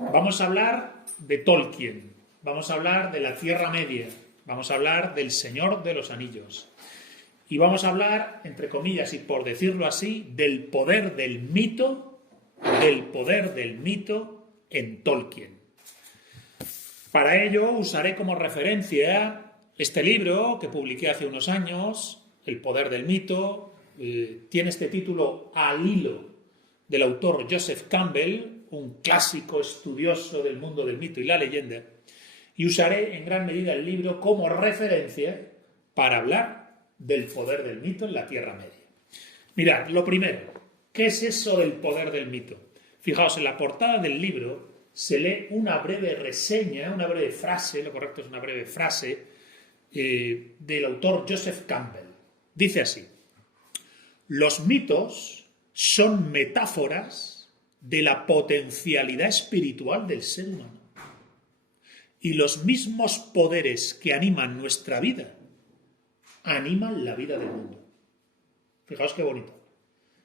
Vamos a hablar de Tolkien, vamos a hablar de la Tierra Media, vamos a hablar del Señor de los Anillos. Y vamos a hablar, entre comillas y por decirlo así, del poder del mito en Tolkien. Para ello usaré como referencia este libro que publiqué hace unos años, El poder del mito. Tiene este título al hilo del autor Joseph Campbell, un clásico estudioso del mundo del mito y la leyenda, y usaré en gran medida el libro como referencia para hablar del poder del mito en la Tierra Media. Mirad, lo primero, ¿qué es eso del poder del mito? Fijaos, en la portada del libro se lee una breve reseña, una breve frase, lo correcto es una breve frase, del autor Joseph Campbell. Dice así: los mitos son metáforas de la potencialidad espiritual del ser humano. Y los mismos poderes que animan nuestra vida animan la vida del mundo. Fijaos qué bonito.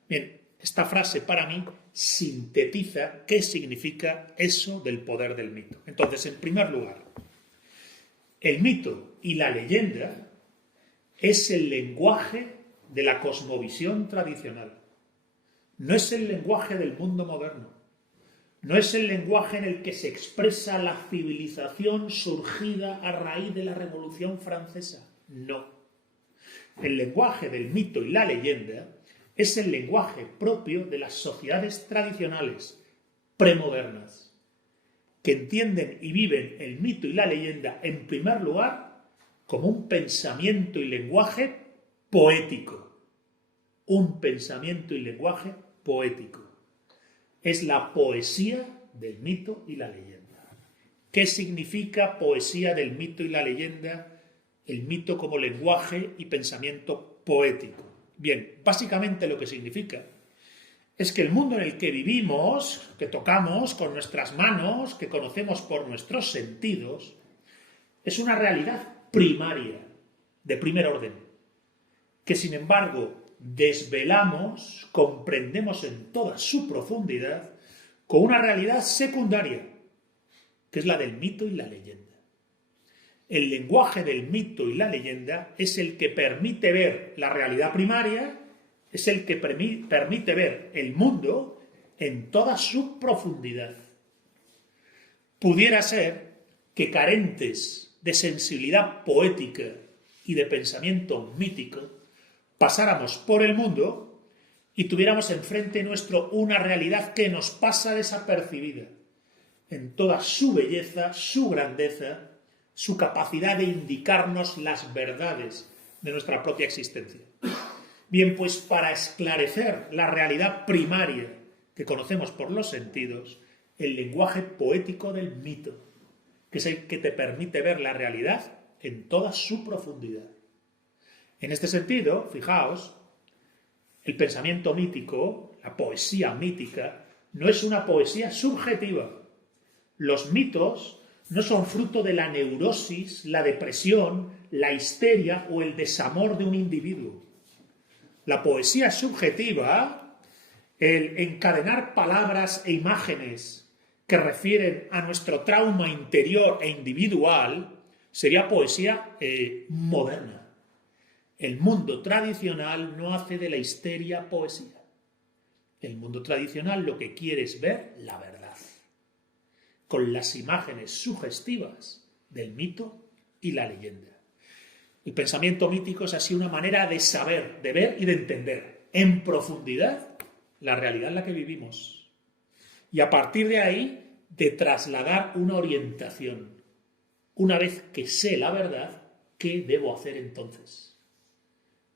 Bien, esta frase para mí sintetiza qué significa eso del poder del mito. Entonces, en primer lugar, el mito y la leyenda es el lenguaje de la cosmovisión tradicional. No es el lenguaje del mundo moderno. No es el lenguaje en el que se expresa la civilización surgida a raíz de la Revolución Francesa. No. El lenguaje del mito y la leyenda es el lenguaje propio de las sociedades tradicionales, premodernas, que entienden y viven el mito y la leyenda, en primer lugar, como un pensamiento y lenguaje poético. Un pensamiento y lenguaje poético. Es la poesía del mito y la leyenda. ¿Qué significa poesía del mito y la leyenda? El mito como lenguaje y pensamiento poético. Bien, básicamente lo que significa es que el mundo en el que vivimos, que tocamos con nuestras manos, que conocemos por nuestros sentidos, es una realidad primaria, de primer orden, que sin embargo desvelamos, comprendemos en toda su profundidad, con una realidad secundaria, que es la del mito y la leyenda. El lenguaje del mito y la leyenda es el que permite ver la realidad primaria, es el que permite ver el mundo en toda su profundidad. Pudiera ser que carentes de sensibilidad poética y de pensamiento mítico, pasáramos por el mundo y tuviéramos enfrente nuestro una realidad que nos pasa desapercibida, en toda su belleza, su grandeza, su capacidad de indicarnos las verdades de nuestra propia existencia. Bien, pues para esclarecer la realidad primaria que conocemos por los sentidos, el lenguaje poético del mito, que es el que te permite ver la realidad en toda su profundidad. En este sentido, fijaos, el pensamiento mítico, la poesía mítica, no es una poesía subjetiva. Los mitos no son fruto de la neurosis, la depresión, la histeria o el desamor de un individuo. La poesía subjetiva, el encadenar palabras e imágenes que refieren a nuestro trauma interior e individual, sería poesía moderna. El mundo tradicional no hace de la histeria poesía. El mundo tradicional lo que quiere es ver la verdad, con las imágenes sugestivas del mito y la leyenda. El pensamiento mítico es así una manera de saber, de ver y de entender en profundidad la realidad en la que vivimos. Y a partir de ahí, de trasladar una orientación. Una vez que sé la verdad, ¿qué debo hacer entonces?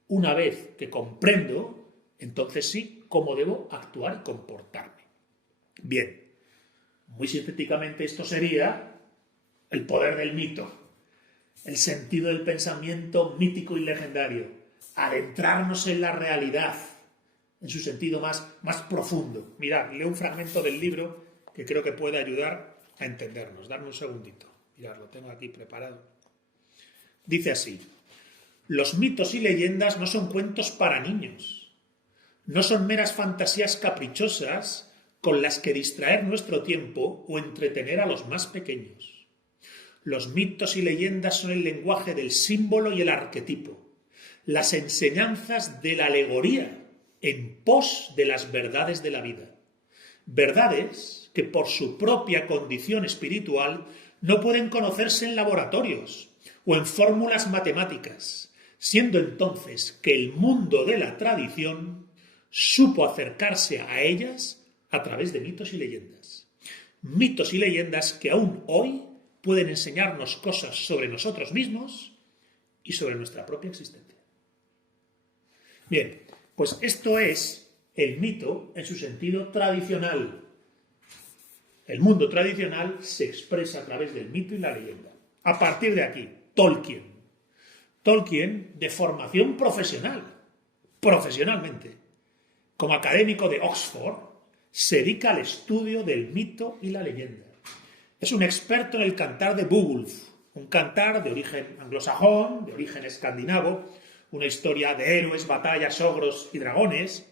Una vez que comprendo, entonces sí, cómo debo actuar y comportarme. Bien, muy sintéticamente esto sería el poder del mito, el sentido del pensamiento mítico y legendario, adentrarnos en la realidad, en su sentido más profundo. Mirad, leo un fragmento del libro que creo que puede ayudar a entendernos. Darme un segundito. Mirad, lo tengo aquí preparado. Dice así: los mitos y leyendas no son cuentos para niños, no son meras fantasías caprichosas con las que distraer nuestro tiempo o entretener a los más pequeños. Los mitos y leyendas son el lenguaje del símbolo y el arquetipo, las enseñanzas de la alegoría en pos de las verdades de la vida. Verdades que por su propia condición espiritual no pueden conocerse en laboratorios o en fórmulas matemáticas, siendo entonces que el mundo de la tradición supo acercarse a ellas a través de mitos y leyendas. Mitos y leyendas que aún hoy pueden enseñarnos cosas sobre nosotros mismos y sobre nuestra propia existencia. Bien, pues esto es el mito en su sentido tradicional. El mundo tradicional se expresa a través del mito y la leyenda. A partir de aquí, Tolkien. Tolkien, de formación profesional, profesionalmente, como académico de Oxford, se dedica al estudio del mito y la leyenda. Es un experto en el cantar de Beowulf, un cantar de origen anglosajón, de origen escandinavo, una historia de héroes, batallas, ogros y dragones.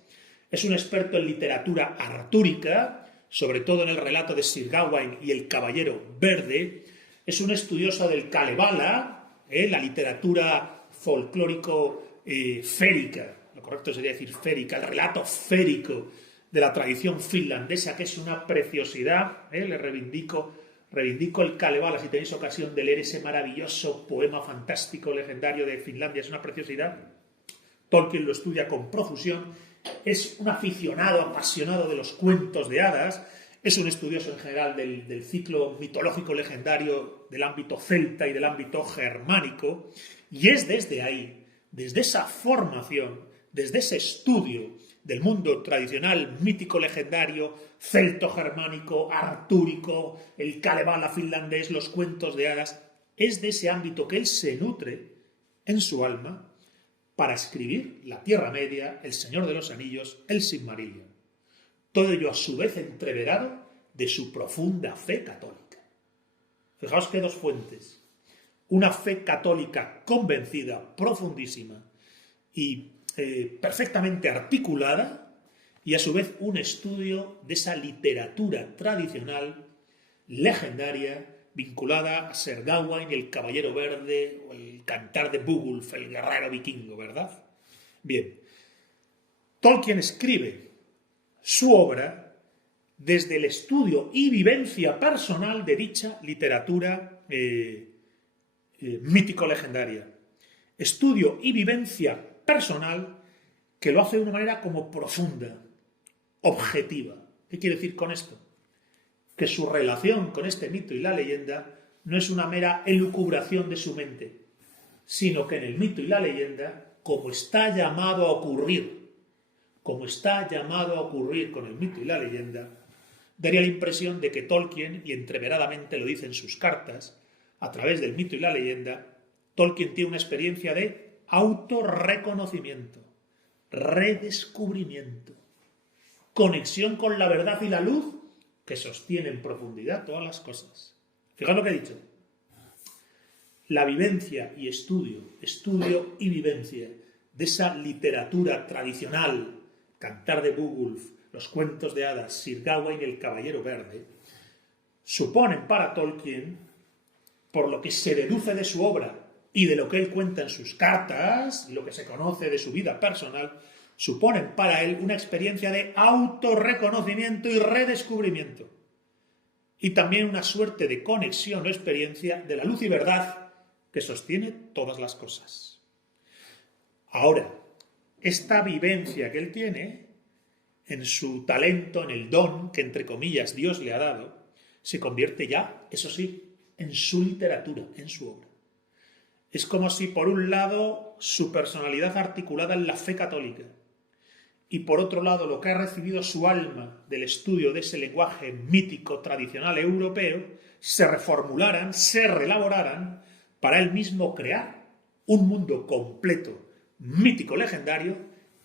Es un experto en literatura artúrica, sobre todo en el relato de Sir Gawain y el Caballero Verde. Es un estudioso del Kalevala, la literatura folclórico férica, lo correcto sería decir férica, el relato férico de la tradición finlandesa, que es una preciosidad. Le reivindico el Kalevala, si tenéis ocasión de leer ese maravilloso poema fantástico, legendario de Finlandia, es una preciosidad. Tolkien lo estudia con profusión, es un aficionado, apasionado de los cuentos de hadas, es un estudioso en general del ciclo mitológico legendario del ámbito celta y del ámbito germánico, y es desde ahí, desde esa formación, desde ese estudio del mundo tradicional, mítico, legendario, celto-germánico, artúrico, el Kalevala finlandés, los cuentos de hadas, es de ese ámbito que él se nutre en su alma para escribir La Tierra Media, El Señor de los Anillos, El Silmarillion. Todo ello a su vez entreverado de su profunda fe católica. Fijaos que dos fuentes. Una fe católica convencida, profundísima y perfectamente articulada, y a su vez un estudio de esa literatura tradicional, legendaria, vinculada a Sir Gawain, el Caballero Verde, o el cantar de Beowulf, el guerrero vikingo, ¿verdad? Bien, Tolkien escribe su obra desde el estudio y vivencia personal de dicha literatura mítico-legendaria. Estudio y vivencia personal que lo hace de una manera como profunda, objetiva. ¿Qué quiere decir con esto? Que su relación con este mito y la leyenda no es una mera elucubración de su mente, sino que en el mito y la leyenda, como está llamado a ocurrir con el mito y la leyenda, daría la impresión de que Tolkien, y entreveradamente lo dice en sus cartas, a través del mito y la leyenda, Tolkien tiene una experiencia de autorreconocimiento, redescubrimiento, conexión con la verdad y la luz que sostiene en profundidad todas las cosas. Fijaos lo que he dicho. La vivencia y estudio y vivencia de esa literatura tradicional, cantar de Beowulf, los cuentos de hadas, Sir Gawain y el Caballero Verde, suponen para Tolkien, por lo que se deduce de su obra y de lo que él cuenta en sus cartas, y lo que se conoce de su vida personal, suponen para él una experiencia de autorreconocimiento y redescubrimiento. Y también una suerte de conexión o experiencia de la luz y verdad que sostiene todas las cosas. Ahora, esta vivencia que él tiene, en su talento, en el don que entre comillas Dios le ha dado, se convierte ya, eso sí, en su literatura, en su obra. Es como si por un lado su personalidad articulada en la fe católica y por otro lado lo que ha recibido su alma del estudio de ese lenguaje mítico tradicional europeo se reformularan, se reelaboraran para él mismo crear un mundo completo, mítico, legendario,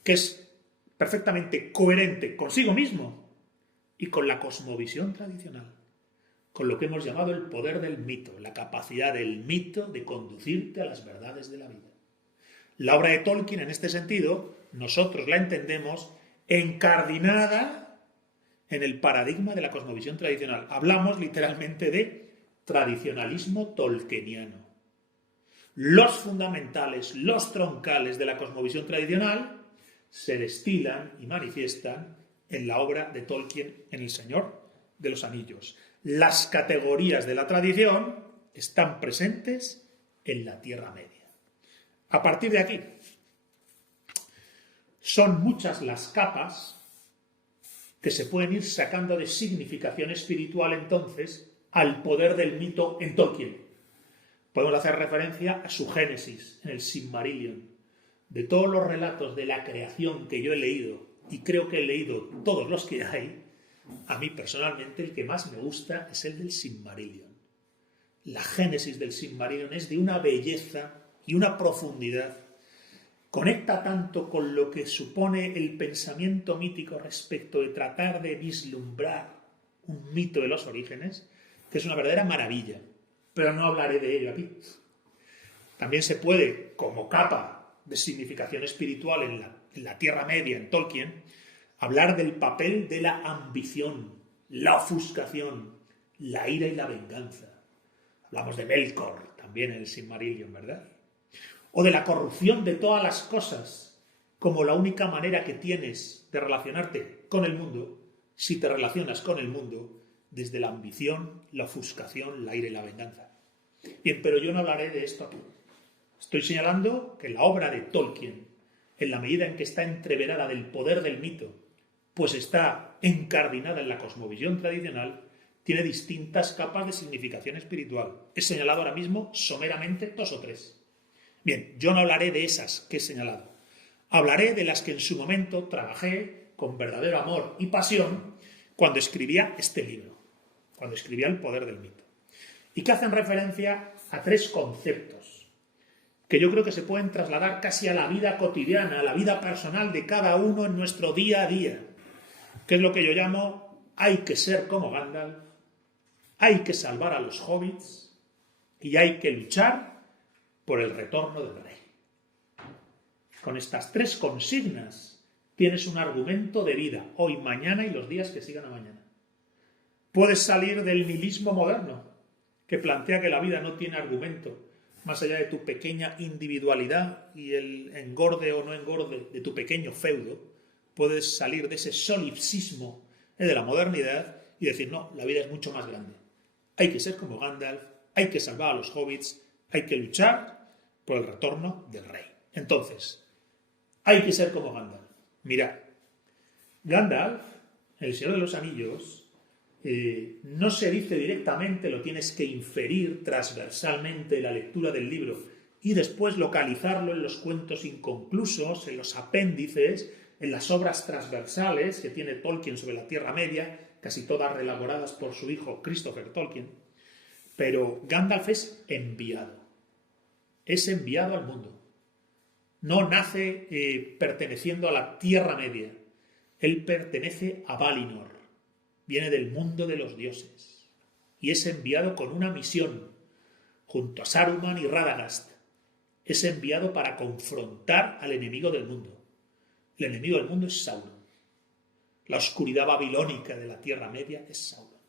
que es perfectamente coherente consigo mismo y con la cosmovisión tradicional, con lo que hemos llamado el poder del mito, la capacidad del mito de conducirte a las verdades de la vida. La obra de Tolkien, en este sentido, nosotros la entendemos encardinada en el paradigma de la cosmovisión tradicional. Hablamos literalmente de tradicionalismo tolkieniano. Los fundamentales, los troncales de la cosmovisión tradicional se destilan y manifiestan en la obra de Tolkien en El Señor de los Anillos. Las categorías de la tradición están presentes en la Tierra Media. A partir de aquí, son muchas las capas que se pueden ir sacando de significación espiritual entonces al poder del mito en Tolkien. Podemos hacer referencia a su génesis en el Silmarillion. De todos los relatos de la creación que yo he leído, y creo que he leído todos los que hay, a mí personalmente el que más me gusta es el del Silmarillion. La génesis del Silmarillion es de una belleza y una profundidad. Conecta tanto con lo que supone el pensamiento mítico respecto de tratar de vislumbrar un mito de los orígenes, que es una verdadera maravilla. Pero no hablaré de ello aquí. También se puede, como capa de significación espiritual en la Tierra Media, en Tolkien, hablar del papel de la ambición, la ofuscación, la ira y la venganza. Hablamos de Melkor, también en el Silmarillion, ¿verdad? O de la corrupción de todas las cosas, como la única manera que tienes de relacionarte con el mundo, si te relacionas con el mundo, desde la ambición, la ofuscación, la ira y la venganza. Bien, pero yo no hablaré de esto aquí. Estoy señalando que la obra de Tolkien, en la medida en que está entreverada del poder del mito, pues está encardinada en la cosmovisión tradicional, tiene distintas capas de significación espiritual. He señalado ahora mismo someramente 2 o 3. Bien, yo no hablaré de esas que he señalado. Hablaré de las que en su momento trabajé con verdadero amor y pasión cuando escribía este libro, cuando escribía El poder del mito, y que hacen referencia a 3 conceptos que yo creo que se pueden trasladar casi a la vida cotidiana, a la vida personal de cada uno en nuestro día a día, que es lo que yo llamo hay que ser como Gandalf, hay que salvar a los hobbits y hay que luchar por el retorno del rey. Con estas 3 consignas tienes un argumento de vida, hoy, mañana y los días que sigan a mañana. Puedes salir del nihilismo moderno, que plantea que la vida no tiene argumento, más allá de tu pequeña individualidad y el engorde o no engorde de tu pequeño feudo. Puedes salir de ese solipsismo de la modernidad y decir, no, la vida es mucho más grande. Hay que ser como Gandalf, hay que salvar a los hobbits, hay que luchar por el retorno del rey. Entonces, hay que ser como Gandalf. Mirad, Gandalf, el Señor de los Anillos, no se dice directamente, lo tienes que inferir transversalmente en la lectura del libro y después localizarlo en los cuentos inconclusos, en los apéndices, en las obras transversales que tiene Tolkien sobre la Tierra Media, casi todas reelaboradas por su hijo Christopher Tolkien. Pero Gandalf es enviado al mundo. No nace perteneciendo a la Tierra Media. Él pertenece a Valinor. Viene del mundo de los dioses. Y es enviado con una misión, junto a Saruman y Radagast. Es enviado para confrontar al enemigo del mundo. El enemigo del mundo es Sauron. La oscuridad babilónica de la Tierra Media es Sauron.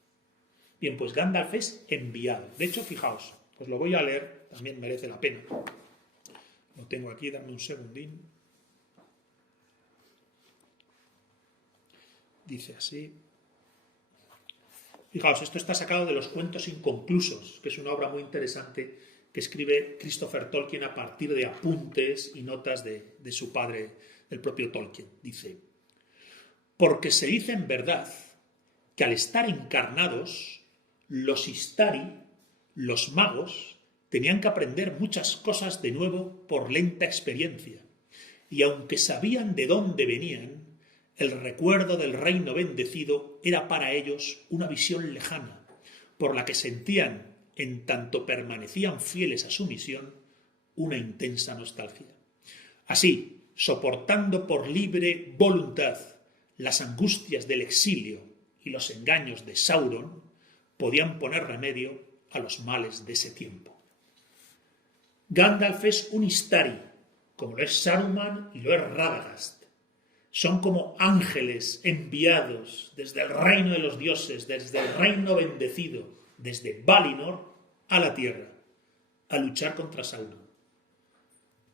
Bien, pues Gandalf es enviado. De hecho, fijaos, pues lo voy a leer, también merece la pena. Lo tengo aquí, dame un segundín. Dice así. Fijaos, esto está sacado de los cuentos inconclusos, que es una obra muy interesante que escribe Christopher Tolkien a partir de apuntes y notas de su padre, del propio Tolkien. Dice, porque se dice en verdad que al estar encarnados, los Istari, los magos, tenían que aprender muchas cosas de nuevo por lenta experiencia, y aunque sabían de dónde venían, el recuerdo del reino bendecido era para ellos una visión lejana, por la que sentían, en tanto permanecían fieles a su misión, una intensa nostalgia. Así, soportando por libre voluntad las angustias del exilio y los engaños de Sauron, podían poner remedio a los males de ese tiempo. Gandalf es un Istari, como lo es Saruman y lo es Radagast. Son como ángeles enviados desde el reino de los dioses, desde el reino bendecido, desde Valinor a la Tierra, a luchar contra Sauron.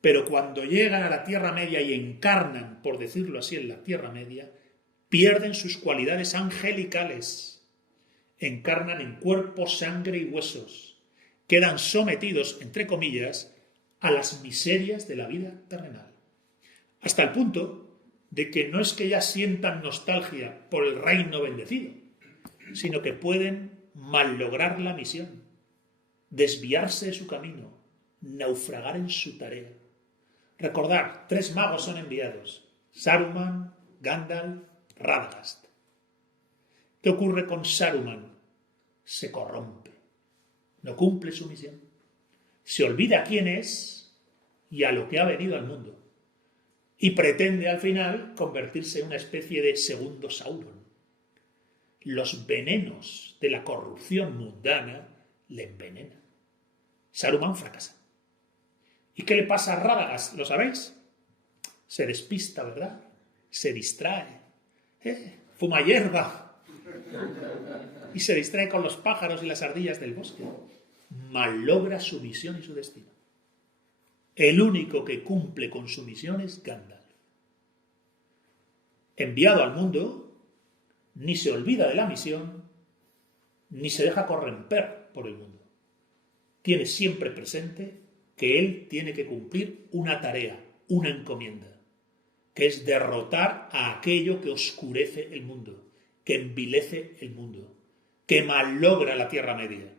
Pero cuando llegan a la Tierra Media y encarnan, por decirlo así, en la Tierra Media, pierden sus cualidades angelicales. Encarnan en cuerpo, sangre y huesos. Quedan sometidos, entre comillas, a las miserias de la vida terrenal. Hasta el punto de que no es que ya sientan nostalgia por el reino bendecido, sino que pueden malograr la misión, desviarse de su camino, naufragar en su tarea. Recordad, 3 magos son enviados: Saruman, Gandalf, Radagast. ¿Qué ocurre con Saruman? Se corrompe, no cumple su misión, se olvida quién es y a lo que ha venido al mundo, y pretende al final convertirse en una especie de segundo Sauron. Los venenos de la corrupción mundana le envenenan. Saruman fracasa. ¿Y qué le pasa a Radagast? ¿Lo sabéis? Se despista, ¿verdad? Se distrae. Fuma hierba. Y se distrae con los pájaros y las ardillas del bosque. Malogra su misión y su destino. El único que cumple con su misión es Gandalf. Enviado al mundo, ni se olvida de la misión, ni se deja corromper por el mundo. Tiene siempre presente que él tiene que cumplir una tarea, una encomienda, que es derrotar a aquello que oscurece el mundo, que envilece el mundo, que malogra la Tierra Media,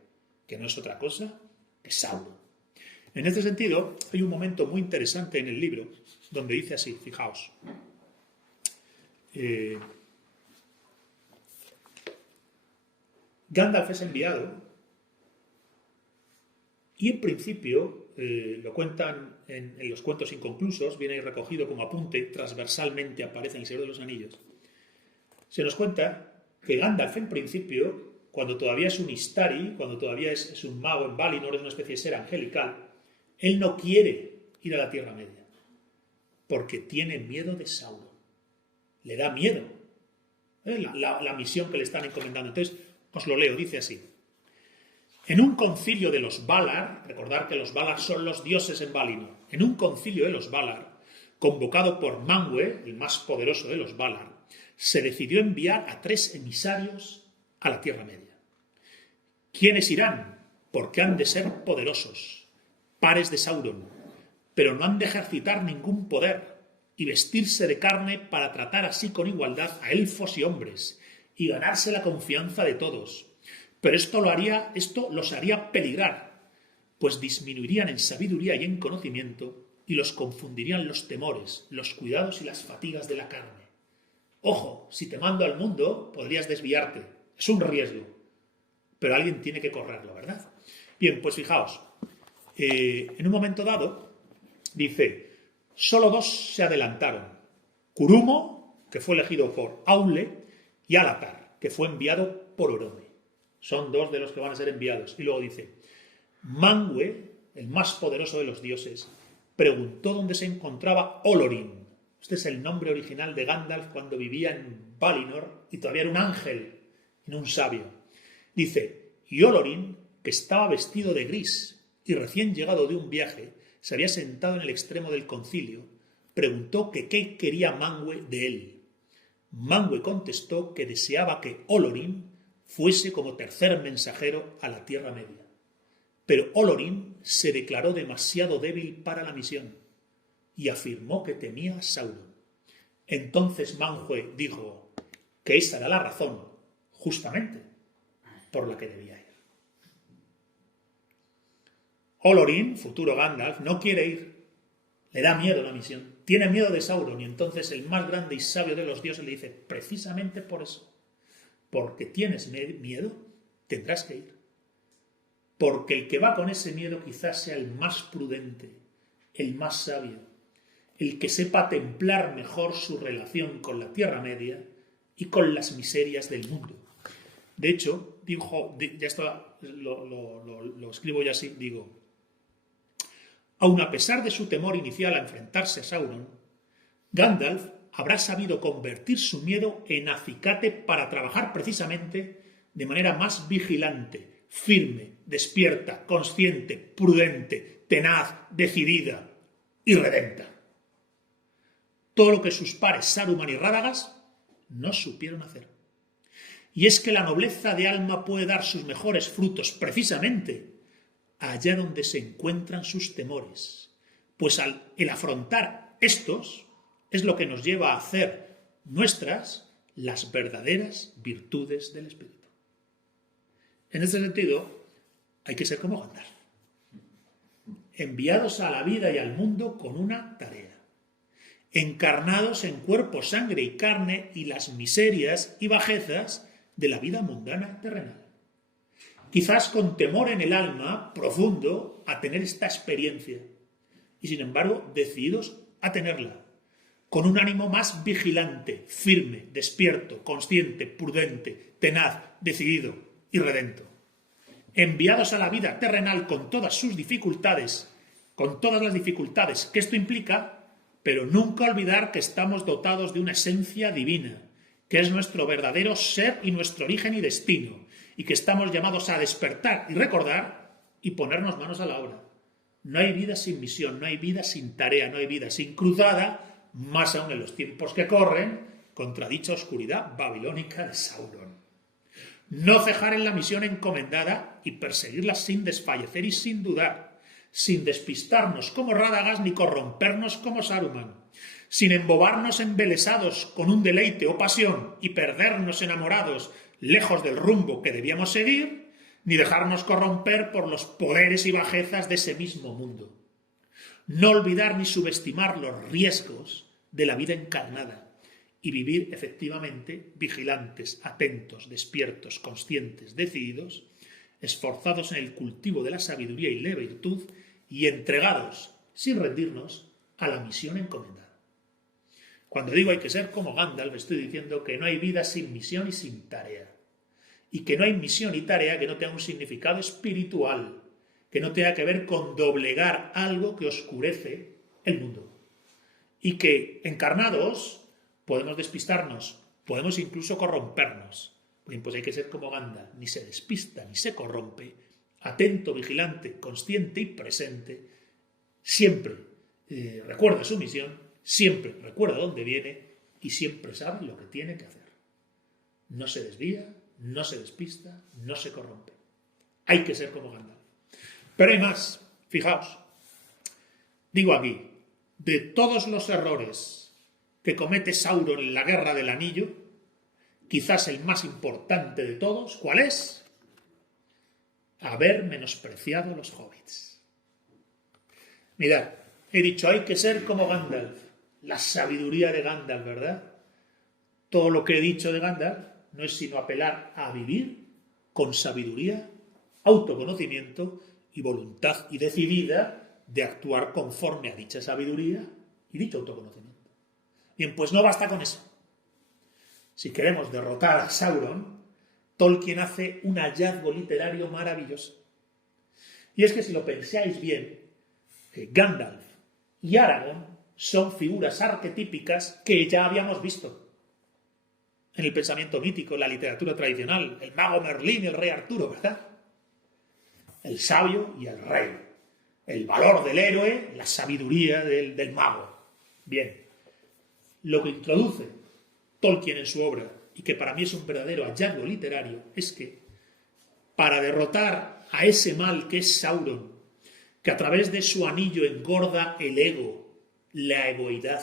que no es otra cosa que Sauron. En este sentido, hay un momento muy interesante en el libro donde dice así, fijaos. Gandalf es enviado y en principio, lo cuentan en los cuentos inconclusos, viene ahí recogido como apunte, transversalmente aparece en el Señor de los Anillos. Se nos cuenta que Gandalf en principio, cuando todavía es un Istari, cuando todavía es un mago en Valinor, es una especie de ser angelical, él no quiere ir a la Tierra Media, porque tiene miedo de Sauron. Le da miedo la misión que le están encomendando. Entonces, os lo leo, dice así. En un concilio de los Valar, recordad que los Valar son los dioses en Valinor, en un concilio de los Valar, convocado por Manwë, el más poderoso de los Valar, se decidió enviar a 3 emisarios a la Tierra Media. ¿Quiénes irán? Porque han de ser poderosos, pares de Sauron, pero no han de ejercitar ningún poder y vestirse de carne para tratar así con igualdad a elfos y hombres y ganarse la confianza de todos. Pero esto los haría peligrar, pues disminuirían en sabiduría y en conocimiento y los confundirían los temores, los cuidados y las fatigas de la carne. Ojo, si te mando al mundo, podrías desviarte. Es un riesgo, pero alguien tiene que correrlo, ¿verdad? Bien, pues fijaos, en un momento dado, dice, solo 2 se adelantaron. Curumo, que fue elegido por Aule, y Alatar, que fue enviado por Orome. Son 2 de los que van a ser enviados. Y luego dice, Manwë, el más poderoso de los dioses, preguntó dónde se encontraba Olorin. Este es el nombre original de Gandalf cuando vivía en Valinor y todavía era un ángel y no un sabio. Dice, y Olorin, que estaba vestido de gris y recién llegado de un viaje, se había sentado en el extremo del concilio, preguntó que qué quería Manwë de él. Manwë contestó que deseaba que Olorin fuese como tercer mensajero a la Tierra Media. Pero Olorin se declaró demasiado débil para la misión y afirmó que temía a Sauron. Entonces Manwë dijo que esa era la razón, justamente, por la que debía ir. Olorin, futuro Gandalf, no quiere ir. Le da miedo la misión. Tiene miedo de Sauron y entonces el más grande y sabio de los dioses le dice, precisamente por eso, porque tienes miedo, tendrás que ir. Porque el que va con ese miedo quizás sea el más prudente, el más sabio, el que sepa templar mejor su relación con la Tierra Media y con las miserias del mundo. De hecho, dijo, ya esto lo escribo ya así, digo, aun a pesar de su temor inicial a enfrentarse a Sauron, Gandalf habrá sabido convertir su miedo en acicate para trabajar precisamente de manera más vigilante, firme, despierta, consciente, prudente, tenaz, decidida y redenta. Todo lo que sus pares Saruman y Radagast no supieron hacer. Y es que la nobleza de alma puede dar sus mejores frutos precisamente allá donde se encuentran sus temores, pues el afrontar estos es lo que nos lleva a hacer nuestras las verdaderas virtudes del espíritu. En este sentido, hay que ser como Gandalf, enviados a la vida y al mundo con una tarea, encarnados en cuerpo, sangre y carne y las miserias y bajezas de la vida mundana y terrenal. Quizás con temor en el alma profundo a tener esta experiencia y sin embargo decididos a tenerla, con un ánimo más vigilante, firme, despierto, consciente, prudente, tenaz, decidido y redento. Enviados a la vida terrenal con todas sus dificultades, con todas las dificultades que esto implica, pero nunca olvidar que estamos dotados de una esencia divina, que es nuestro verdadero ser y nuestro origen y destino, y que estamos llamados a despertar y recordar y ponernos manos a la obra. No hay vida sin misión, no hay vida sin tarea, no hay vida sin cruzada, más aún en los tiempos que corren, contra dicha oscuridad babilónica de Sauron. No cejar en la misión encomendada y perseguirla sin desfallecer y sin dudar, sin despistarnos como Radagast ni corrompernos como Saruman, sin embobarnos embelesados con un deleite o pasión y perdernos enamorados lejos del rumbo que debíamos seguir, ni dejarnos corromper por los poderes y bajezas de ese mismo mundo. No olvidar ni subestimar los riesgos de la vida encarnada y vivir efectivamente vigilantes, atentos, despiertos, conscientes, decididos, esforzados en el cultivo de la sabiduría y la virtud y entregados, sin rendirnos, a la misión encomendada. Cuando digo hay que ser como Gandalf, estoy diciendo que no hay vida sin misión y sin tarea. Y que no hay misión y tarea que no tenga un significado espiritual, que no tenga que ver con doblegar algo que oscurece el mundo. Y que, encarnados, podemos despistarnos, podemos incluso corrompernos. Bien, pues hay que ser como Gandalf, ni se despista ni se corrompe, atento, vigilante, consciente y presente, siempre recuerda su misión, siempre recuerda dónde viene y siempre sabe lo que tiene que hacer. No se desvía, no se despista, no se corrompe. Hay que ser como Gandalf. Pero hay más, fijaos. Digo aquí, de todos los errores que comete Sauron en la Guerra del Anillo, quizás el más importante de todos, ¿cuál es? Haber menospreciado a los hobbits. Mirad, he dicho, hay que ser como Gandalf. La sabiduría de Gandalf, ¿verdad? Todo lo que he dicho de Gandalf no es sino apelar a vivir con sabiduría, autoconocimiento y voluntad y decidida de actuar conforme a dicha sabiduría y dicho autoconocimiento. Bien, pues no basta con eso. Si queremos derrotar a Sauron, Tolkien hace un hallazgo literario maravilloso. Y es que si lo pensáis bien, Gandalf y Aragorn son figuras arquetípicas que ya habíamos visto en el pensamiento mítico, en la literatura tradicional, el mago Merlín y el rey Arturo, ¿verdad? El sabio y el rey, el valor del héroe, la sabiduría del mago. Bien, lo que introduce Tolkien en su obra, y que para mí es un verdadero hallazgo literario, es que para derrotar a ese mal que es Sauron, que a través de su anillo engorda el ego, la egoidad,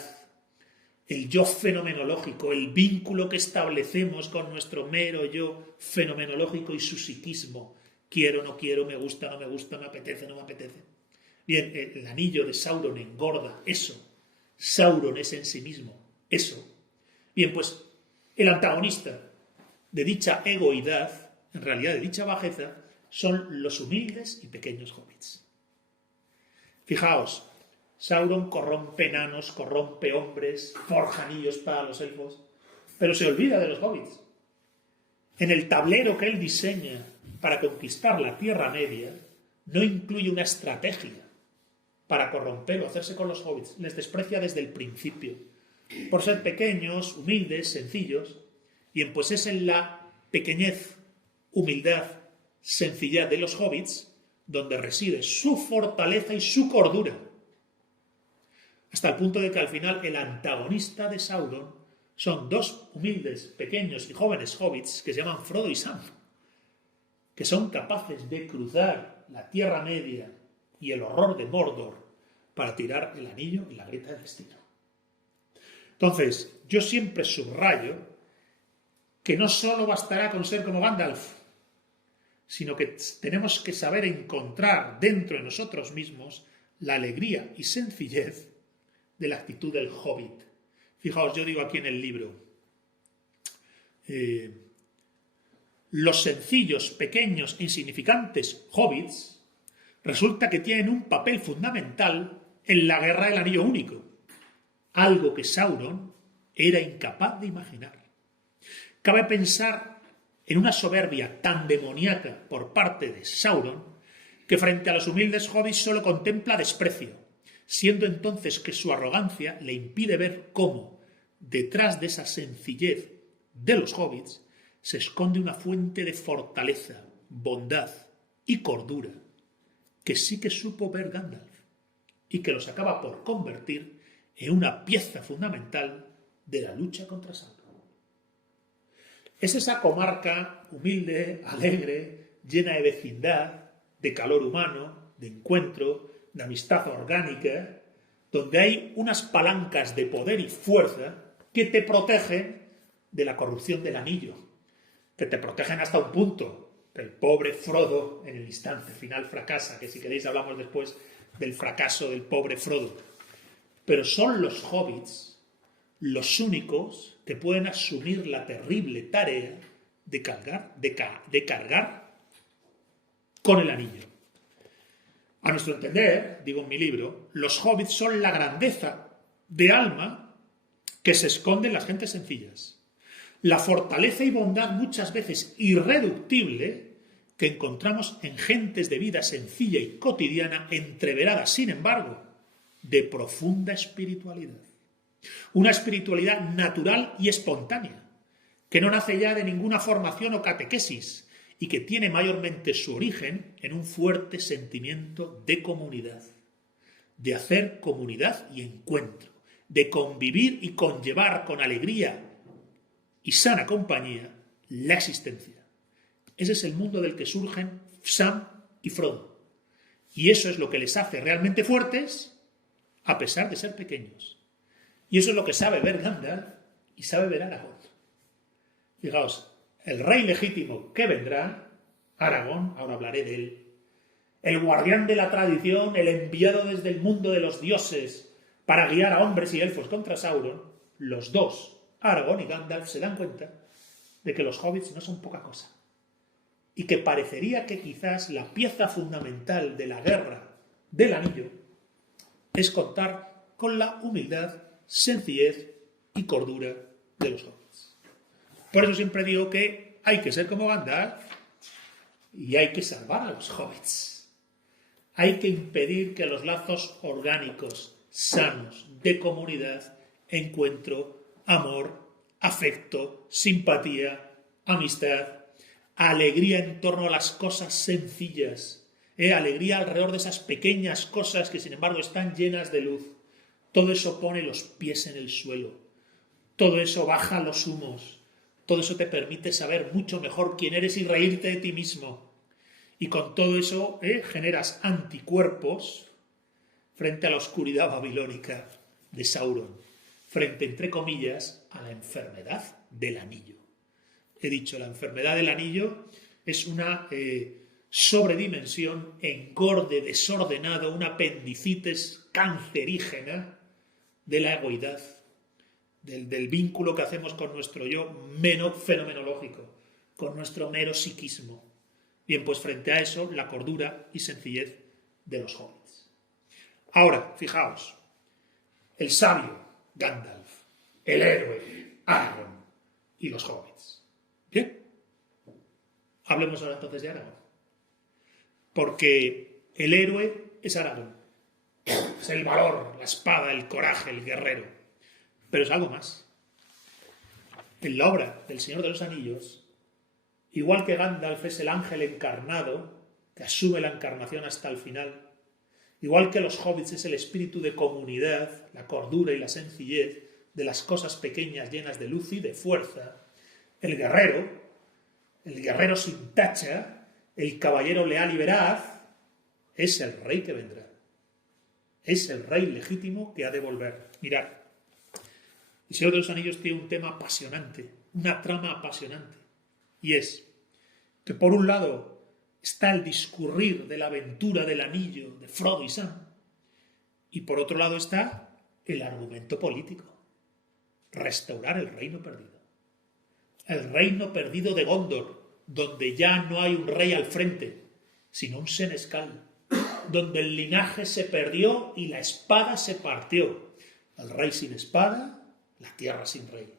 el yo fenomenológico, el vínculo que establecemos con nuestro mero yo fenomenológico y su psiquismo, quiero, no quiero, me gusta, no me gusta, me apetece, no me apetece. Bien, el anillo de Sauron engorda eso. Sauron es en sí mismo eso. Bien, pues el antagonista de dicha egoidad, en realidad de dicha bajeza, son los humildes y pequeños hobbits. Fijaos, Sauron corrompe enanos, corrompe hombres, forja anillos para los elfos, pero se olvida de los hobbits. En el tablero que él diseña para conquistar la Tierra Media, no incluye una estrategia para corromper o hacerse con los hobbits. Les desprecia desde el principio. por ser pequeños, humildes, sencillos, bien, pues es en la pequeñez, humildad, sencillez de los hobbits donde reside su fortaleza y su cordura, hasta el punto de que al final el antagonista de Sauron son dos humildes, pequeños y jóvenes hobbits que se llaman Frodo y Sam, que son capaces de cruzar la Tierra Media y el horror de Mordor para tirar el anillo en la grieta del destino. Entonces, yo siempre subrayo que no solo bastará con ser como Gandalf, sino que tenemos que saber encontrar dentro de nosotros mismos la alegría y sencillez de la actitud del hobbit. Fijaos, yo digo aquí en el libro, los sencillos, pequeños e insignificantes hobbits resulta que tienen un papel fundamental en la guerra del anillo único, algo que Sauron era incapaz de imaginar. Cabe pensar en una soberbia tan demoníaca por parte de Sauron que frente a los humildes hobbits solo contempla desprecio, siendo entonces que su arrogancia le impide ver cómo, detrás de esa sencillez de los hobbits, se esconde una fuente de fortaleza, bondad y cordura que sí que supo ver Gandalf y que los acaba por convertir en una pieza fundamental de la lucha contra Sauron. Es esa comarca humilde, alegre, llena de vecindad, de calor humano, de encuentro, de amistad orgánica, donde hay unas palancas de poder y fuerza que te protegen de la corrupción del anillo, que te protegen hasta un punto. El pobre Frodo en el instante final fracasa, que si queréis hablamos después del fracaso del pobre Frodo. Pero son los hobbits los únicos que pueden asumir la terrible tarea de cargar con el anillo. A nuestro entender, digo en mi libro, los hobbits son la grandeza de alma que se esconde en las gentes sencillas. La fortaleza y bondad muchas veces irreductible que encontramos en gentes de vida sencilla y cotidiana, entreveradas, sin embargo, de profunda espiritualidad. Una espiritualidad natural y espontánea, que no nace ya de ninguna formación o catequesis y que tiene mayormente su origen en un fuerte sentimiento de comunidad, de hacer comunidad y encuentro, de convivir y conllevar con alegría y sana compañía la existencia. Ese es el mundo del que surgen Sam y Frodo. Y eso es lo que les hace realmente fuertes a pesar de ser pequeños. Y eso es lo que sabe ver Gandalf y sabe ver Aragorn. Fijaos, el rey legítimo que vendrá, Aragorn, ahora hablaré de él, el guardián de la tradición, el enviado desde el mundo de los dioses para guiar a hombres y elfos contra Sauron, los dos, Aragorn y Gandalf, se dan cuenta de que los hobbits no son poca cosa. Y que parecería que quizás la pieza fundamental de la guerra del anillo es contar con la humildad, sencillez y cordura de los hobbits. Por eso siempre digo que hay que ser como Gandalf y hay que salvar a los hobbits. Hay que impedir que los lazos orgánicos, sanos, de comunidad, encuentro, amor, afecto, simpatía, amistad, alegría en torno a las cosas sencillas, alegría alrededor de esas pequeñas cosas que sin embargo están llenas de luz. Todo eso pone los pies en el suelo, todo eso baja los humos, todo eso te permite saber mucho mejor quién eres y reírte de ti mismo. Y con todo eso generas anticuerpos frente a la oscuridad babilónica de Sauron, frente, entre comillas, a la enfermedad del anillo. He dicho, la enfermedad del anillo es una sobredimensión, engorde desordenado, una apendicitis cancerígena de la egoidad, del vínculo que hacemos con nuestro yo menos fenomenológico, con nuestro mero psiquismo. Bien, pues frente a eso, la cordura y sencillez de los hobbits. Ahora, fijaos, el sabio Gandalf, el héroe Aragorn y los hobbits. Bien, hablemos ahora entonces de Aragorn. Porque el héroe es Aragorn. Es el valor, la espada, el coraje, el guerrero. Pero es algo más. En la obra del Señor de los Anillos, igual que Gandalf es el ángel encarnado, que asume la encarnación hasta el final, igual que los hobbits es el espíritu de comunidad, la cordura y la sencillez de las cosas pequeñas llenas de luz y de fuerza, el guerrero sin tacha, el caballero leal y veraz, es el rey que vendrá. Es el rey legítimo que ha de volver. Mirad, el Señor de los Anillos tiene un tema apasionante, una trama apasionante, y es que por un lado está el discurrir de la aventura del anillo de Frodo y Sam, y por otro lado está el argumento político, restaurar el reino perdido. El reino perdido de Gondor, donde ya no hay un rey al frente, sino un senescal, donde el linaje se perdió y la espada se partió. El rey sin espada, la tierra sin rey.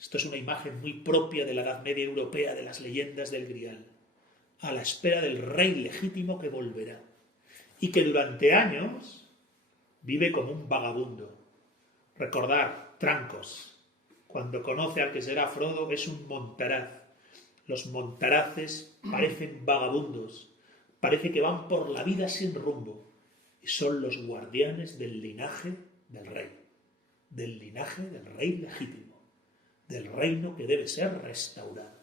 Esto es una imagen muy propia de la Edad Media europea, de las leyendas del Grial, a la espera del rey legítimo que volverá y que durante años vive como un vagabundo. Recordar Trancos, cuando conoce al que será Frodo, es un montaraz. Los montaraces parecen vagabundos, parece que van por la vida sin rumbo y son los guardianes del linaje del rey legítimo, del reino que debe ser restaurado.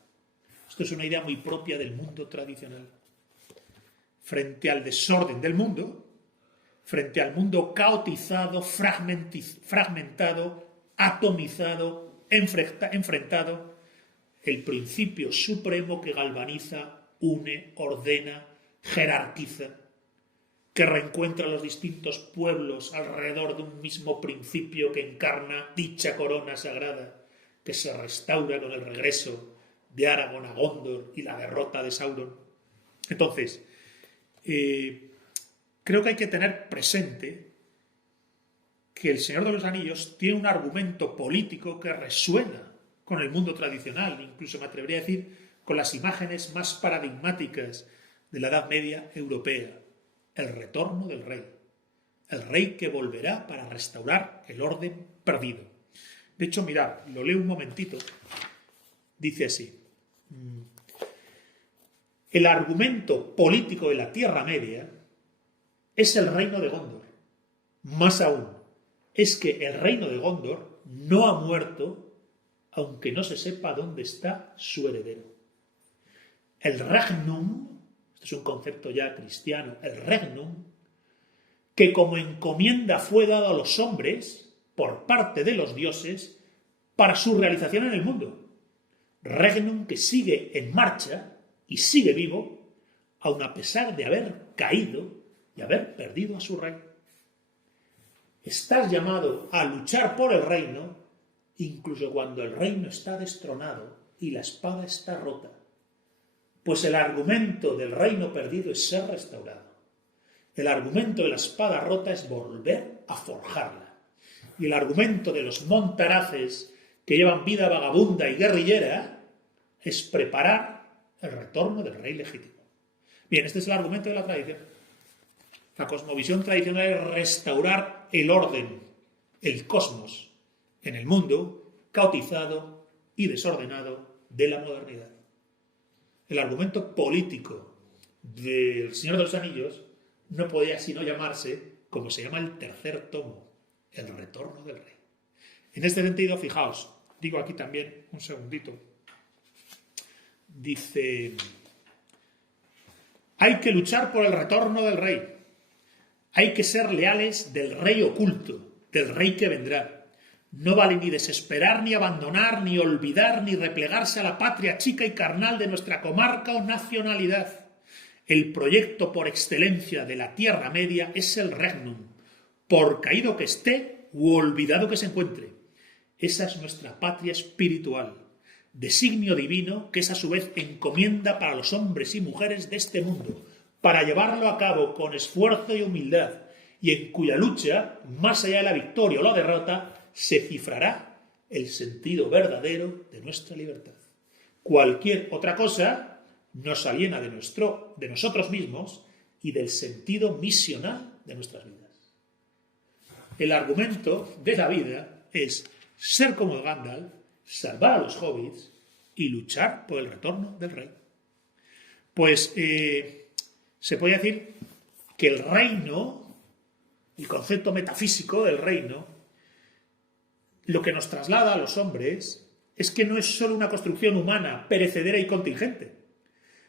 Esto es una idea muy propia del mundo tradicional. Frente al desorden del mundo, frente al mundo caotizado, fragmentado, atomizado, enfrentado, el principio supremo que galvaniza, une, ordena, jerarquiza, que reencuentra a los distintos pueblos alrededor de un mismo principio que encarna dicha corona sagrada, que se restaura con el regreso de Aragorn a Gondor y la derrota de Sauron. Entonces, creo que hay que tener presente que El Señor de los Anillos tiene un argumento político que resuena con el mundo tradicional, incluso me atrevería a decir con las imágenes más paradigmáticas de la Edad Media europea. El retorno del rey. El rey que volverá para restaurar el orden perdido. De hecho, mirad, lo leo un momentito. Dice así. El argumento político de la Tierra Media es el reino de Gondor. Más aún, es que el reino de Gondor no ha muerto, aunque no se sepa dónde está su heredero. El regnum, este es un concepto ya cristiano, el regnum, que como encomienda fue dado a los hombres por parte de los dioses para su realización en el mundo. Regnum que sigue en marcha y sigue vivo, aun a pesar de haber caído y haber perdido a su rey. Estás llamado a luchar por el reino, incluso cuando el reino está destronado y la espada está rota. Pues el argumento del reino perdido es ser restaurado. El argumento de la espada rota es volver a forjarla. Y el argumento de los montaraces que llevan vida vagabunda y guerrillera es preparar el retorno del rey legítimo. Bien, este es el argumento de la tradición. La cosmovisión tradicional es restaurar el orden, el cosmos, en el mundo caotizado y desordenado de la modernidad. El argumento político del Señor de los Anillos no podía sino llamarse, como se llama el tercer tomo, el retorno del rey. En este sentido, fijaos, digo aquí también, un segundito, dice, hay que luchar por el retorno del rey, hay que ser leales del rey oculto, del rey que vendrá. No vale ni desesperar, ni abandonar, ni olvidar, ni replegarse a la patria chica y carnal de nuestra comarca o nacionalidad. El proyecto por excelencia de la Tierra Media es el regnum, por caído que esté u olvidado que se encuentre. Esa es nuestra patria espiritual, designio divino que es a su vez encomienda para los hombres y mujeres de este mundo, para llevarlo a cabo con esfuerzo y humildad, y en cuya lucha, más allá de la victoria o la derrota, se cifrará el sentido verdadero de nuestra libertad. Cualquier otra cosa nos aliena de nosotros mismos y del sentido misional de nuestras vidas. El argumento de la vida es ser como Gandalf, salvar a los hobbits y luchar por el retorno del rey. Pues se puede decir que el reino, el concepto metafísico del reino, lo que nos traslada a los hombres es que no es solo una construcción humana, perecedera y contingente,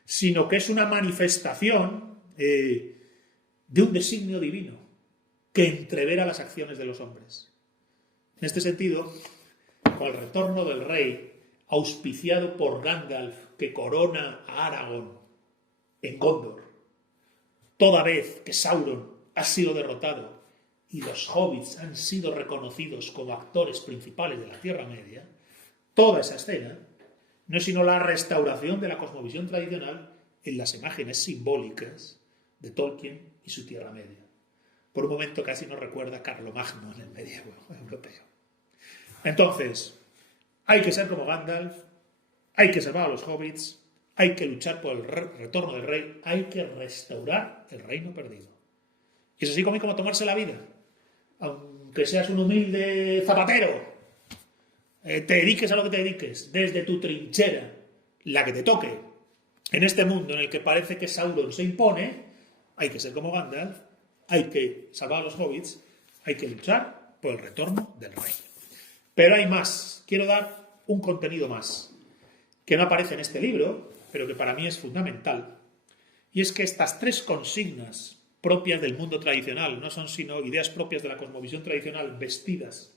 sino que es una manifestación de un designio divino que entrevera las acciones de los hombres. En este sentido, con el retorno del rey, auspiciado por Gandalf, que corona a Aragorn en Gondor, toda vez que Sauron ha sido derrotado y los hobbits han sido reconocidos como actores principales de la Tierra Media, toda esa escena no es sino la restauración de la cosmovisión tradicional en las imágenes simbólicas de Tolkien y su Tierra Media. Por un momento casi nos recuerda a Carlomagno en el medievo europeo. Entonces, hay que ser como Gandalf, hay que salvar a los hobbits, hay que luchar por el retorno del rey, hay que restaurar el reino perdido. Y es así como tomarse la vida. Aunque seas un humilde zapatero, te dediques a lo que te dediques, desde tu trinchera, la que te toque, en este mundo en el que parece que Sauron se impone, hay que ser como Gandalf, hay que salvar a los hobbits, hay que luchar por el retorno del rey. Pero hay más. Quiero dar un contenido más, que no aparece en este libro, pero que para mí es fundamental. Y es que estas tres consignas propias del mundo tradicional no son sino ideas propias de la cosmovisión tradicional vestidas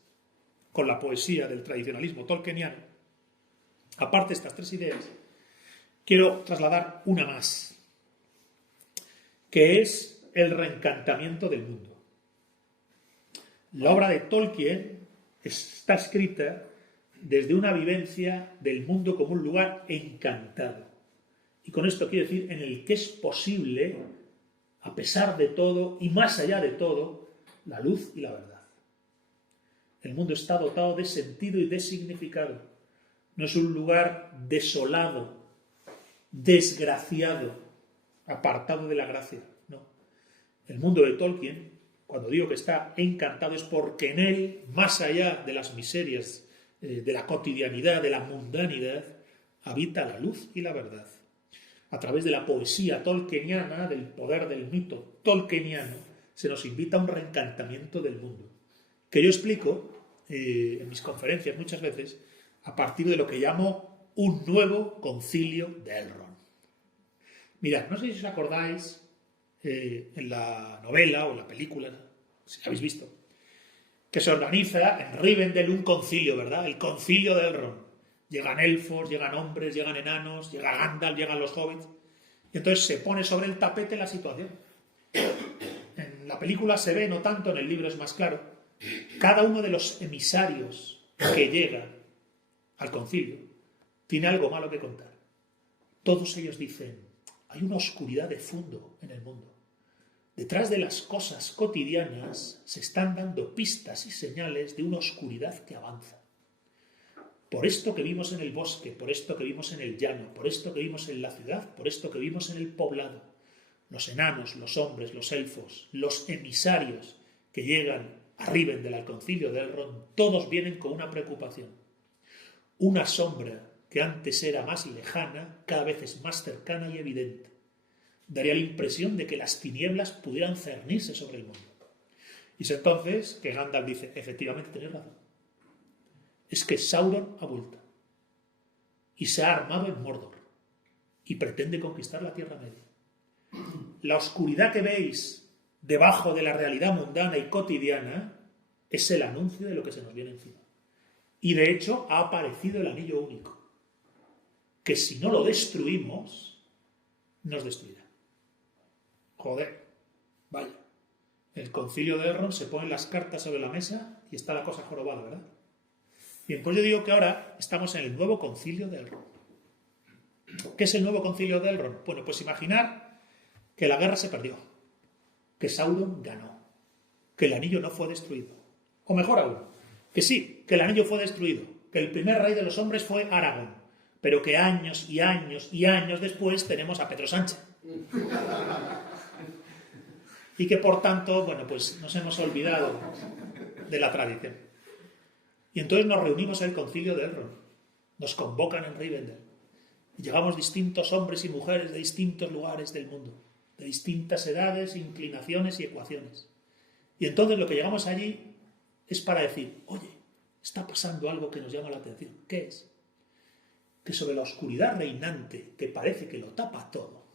con la poesía del tradicionalismo tolkieniano. Aparte de estas tres ideas, quiero trasladar una más, que es el reencantamiento del mundo. La obra de Tolkien está escrita desde una vivencia del mundo como un lugar encantado. Y con esto quiero decir en el que es posible, a pesar de todo y más allá de todo, la luz y la verdad. El mundo está dotado de sentido y de significado. No es un lugar desolado, desgraciado, apartado de la gracia. No. El mundo de Tolkien, cuando digo que está encantado, es porque en él, más allá de las miserias, de la cotidianidad, de la mundanidad, habita la luz y la verdad. A través de la poesía tolkieniana, del poder del mito tolkieniano, se nos invita a un reencantamiento del mundo, que yo explico en mis conferencias muchas veces a partir de lo que llamo un nuevo concilio de Elrond. Mirad, no sé si os acordáis en la novela o en la película, si la habéis visto, que se organiza en Rivendell un concilio, ¿verdad? El concilio de Elrond. Llegan elfos, llegan hombres, llegan enanos, llega Gandalf, llegan los hobbits. Y entonces se pone sobre el tapete la situación. En la película se ve, no tanto, en el libro es más claro, cada uno de los emisarios que llega al concilio tiene algo malo que contar. Todos ellos dicen, hay una oscuridad de fondo en el mundo. Detrás de las cosas cotidianas se están dando pistas y señales de una oscuridad que avanza. Por esto que vimos en el bosque, por esto que vimos en el llano, por esto que vimos en la ciudad, por esto que vimos en el poblado, los enanos, los hombres, los elfos, los emisarios que llegan a Rivendell al concilio de Elrond, todos vienen con una preocupación. Una sombra que antes era más lejana, cada vez es más cercana y evidente. Daría la impresión de que las tinieblas pudieran cernirse sobre el mundo. Y es entonces que Gandalf dice, efectivamente tenéis razón. Es que Sauron ha vuelto y se ha armado en Mordor y pretende conquistar la Tierra Media. La oscuridad que veis debajo de la realidad mundana y cotidiana es el anuncio de lo que se nos viene encima. Y de hecho ha aparecido el anillo único, que si no lo destruimos, nos destruirá. Joder, vaya. El concilio de Elrond se ponen las cartas sobre la mesa y está la cosa jorobada, ¿verdad? Bien, pues yo digo que ahora estamos en el nuevo concilio de Elrond. ¿Qué es el nuevo concilio de Elrond? Bueno, pues imaginar que la guerra se perdió, que Sauron ganó, que el anillo no fue destruido. O mejor aún, que sí, que el anillo fue destruido, que el primer rey de los hombres fue Aragorn, pero que años y años y años después tenemos a Pedro Sánchez. Y que por tanto, bueno, pues nos hemos olvidado de la tradición. Y entonces nos reunimos en el concilio de Elrond, nos convocan en Rivendell, y llegamos distintos hombres y mujeres de distintos lugares del mundo, de distintas edades, inclinaciones y ecuaciones. Y entonces lo que llegamos allí es para decir, oye, está pasando algo que nos llama la atención. ¿Qué es? Que sobre la oscuridad reinante, que parece que lo tapa todo,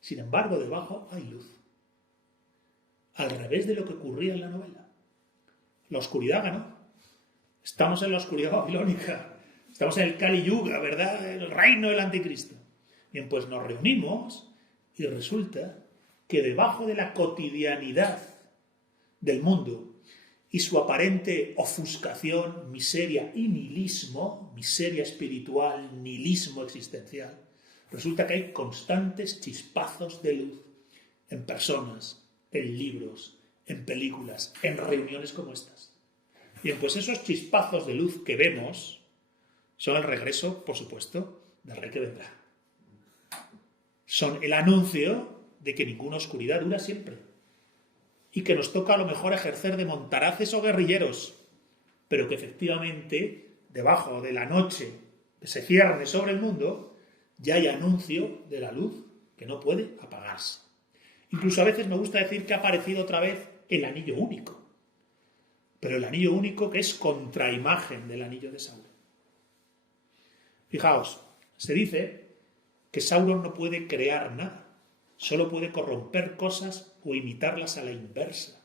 sin embargo, debajo hay luz. Al revés de lo que ocurría en la novela. La oscuridad ganó. Estamos en la oscuridad babilónica. Estamos en el Kali Yuga, ¿verdad? El reino del anticristo. Bien, pues nos reunimos y resulta que debajo de la cotidianidad del mundo y su aparente ofuscación, miseria y nihilismo, miseria espiritual, nihilismo existencial, resulta que hay constantes chispazos de luz en personas, en libros, en películas, en reuniones como estas. Bien, pues esos chispazos de luz que vemos son el regreso, por supuesto, del Rey que vendrá. Son el anuncio de que ninguna oscuridad dura siempre y que nos toca a lo mejor ejercer de montaraces o guerrilleros, pero que efectivamente, debajo de la noche que se cierne sobre el mundo, ya hay anuncio de la luz que no puede apagarse. Incluso a veces me gusta decir que ha aparecido otra vez el anillo único, pero el anillo único que es contraimagen del anillo de Sauron. Fijaos, se dice que Sauron no puede crear nada, solo puede corromper cosas o imitarlas a la inversa.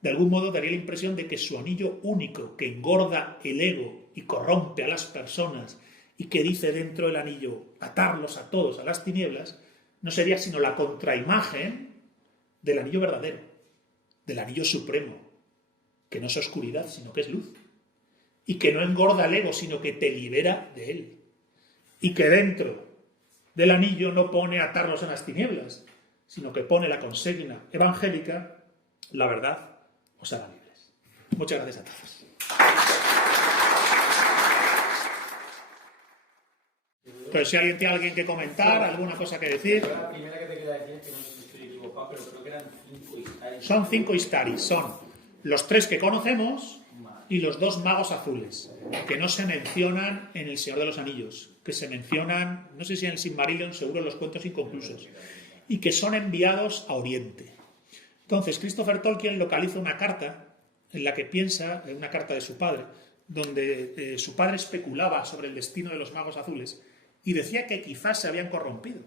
De algún modo daría la impresión de que su anillo único, que engorda el ego y corrompe a las personas y que dice dentro del anillo atarlos a todos a las tinieblas, no sería sino la contraimagen del anillo verdadero, del anillo supremo, que no es oscuridad, sino que es luz, y que no engorda el ego, sino que te libera de él, y que dentro del anillo no pone atarlos en las tinieblas, sino que pone la consigna evangélica, la verdad os hará libres. Muchas gracias a todos. Pero si alguien tiene que comentar, alguna cosa que decir. La primera que te quería decir es que no sé si estoy equivocado, pero creo que eran 5 Istaris. Son 5 Istaris, son los 3 que conocemos y los 2 magos azules, que no se mencionan en El Señor de los Anillos, que se mencionan, no sé si en el Silmarillion, seguro en los cuentos inconclusos, y que son enviados a Oriente. Entonces, Christopher Tolkien localiza una carta en la que piensa, una carta de su padre, donde su padre especulaba sobre el destino de los magos azules y decía que quizás se habían corrompido.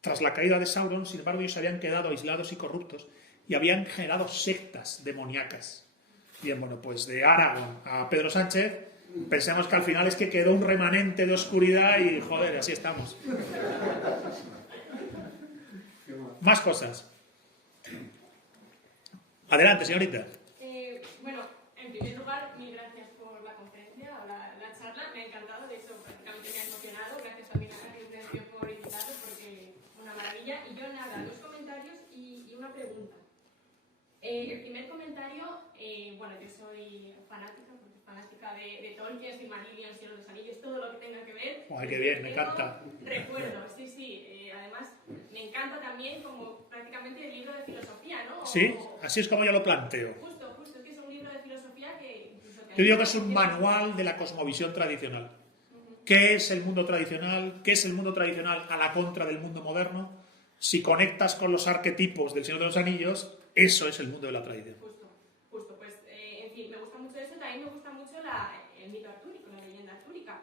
Tras la caída de Sauron, sin embargo, ellos se habían quedado aislados y corruptos y habían generado sectas demoníacas. Bien, bueno, pues de Aragorn a Pedro Sánchez, pensemos que al final es que quedó un remanente de oscuridad y, joder, así estamos. Más cosas. Adelante, señorita. Bueno, en primer lugar, mil gracias por la conferencia o la charla. Me ha encantado, de hecho, prácticamente me ha emocionado. Gracias también a Carlos Tencio por invitarme, porque una maravilla. Y yo nada, 2 comentarios y una pregunta. El primer comentario, bueno, yo soy fanática de Tolkien, Silmarillion, Señor de los Anillos, todo lo que tenga que ver. ¡Ay, qué bien! Me encanta. Recuerdo, sí. Además, me encanta también como prácticamente el libro de filosofía, ¿no? Sí, así es como yo lo planteo. Justo, es que es un libro de filosofía que incluso... Yo digo que es un manual de la cosmovisión tradicional. ¿Qué es el mundo tradicional? ¿Qué es el mundo tradicional a la contra del mundo moderno? Si conectas con los arquetipos del Señor de los Anillos, eso es el mundo de la tradición. Justo. Pues, en fin, me gusta mucho eso. También me gusta mucho el mito artúrico, la leyenda artúrica.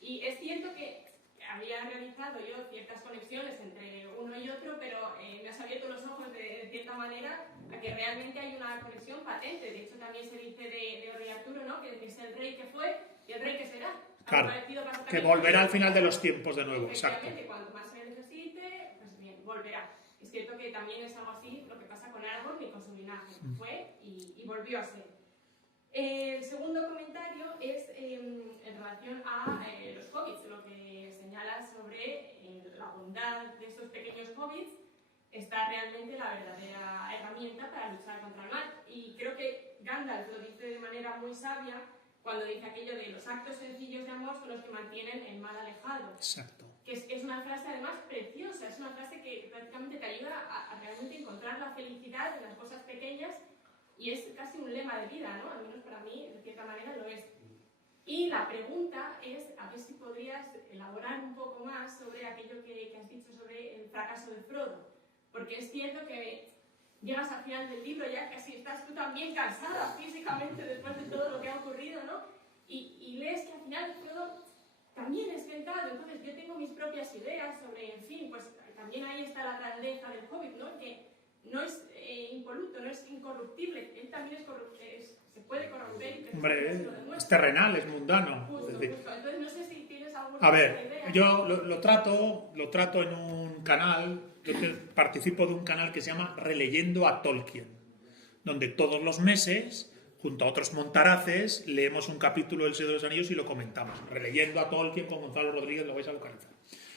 Y es cierto que había realizado yo ciertas conexiones entre uno y otro, pero me has abierto los ojos de cierta manera a que realmente hay una conexión patente. De hecho, también se dice de Rey Arturo, ¿no? Que es el rey que fue y el rey que será. Claro, que volverá al final de los tiempos de nuevo, exacto. Cuanto más se necesite, pues bien, volverá. Es cierto que también es algo así lo que pasa con Aragorn y con su linaje. Fue y volvió a ser. El segundo comentario es en relación a los hobbits, lo que señala sobre la bondad de estos pequeños hobbits. Está realmente la verdadera herramienta para luchar contra el mal. Y creo que Gandalf lo dice de manera muy sabia cuando dice aquello de los actos sencillos de amor son los que mantienen el mal alejado. Exacto. Que es una frase además preciosa, es una frase que prácticamente te ayuda a realmente encontrar la felicidad en las cosas pequeñas y es casi un lema de vida, ¿no? Al menos para mí, de cierta manera, lo es. Y la pregunta es, a ver si podrías elaborar un poco más sobre aquello que has dicho sobre el fracaso de Frodo, porque es cierto que llegas al final del libro, ya casi estás tú también cansada físicamente después de todo lo que ha ocurrido, ¿no? Y lees que al final Frodo también es tentado, entonces yo tengo mis propias ideas sobre, en fin, pues también ahí está la grandeza del Hobbit, ¿no? Que no es impoluto, no es incorruptible, él también se puede corromper. Hombre, es terrenal, es mundano. Justo, Es decir, justo. Entonces no sé si tienes alguna a ver, idea. yo lo trato en un canal, participo de un canal que se llama Releyendo a Tolkien, donde todos los meses, junto a otros montaraces, leemos un capítulo del Señor de los Anillos y lo comentamos. Releyendo a Tolkien con Gonzalo Rodríguez, lo vais a localizar.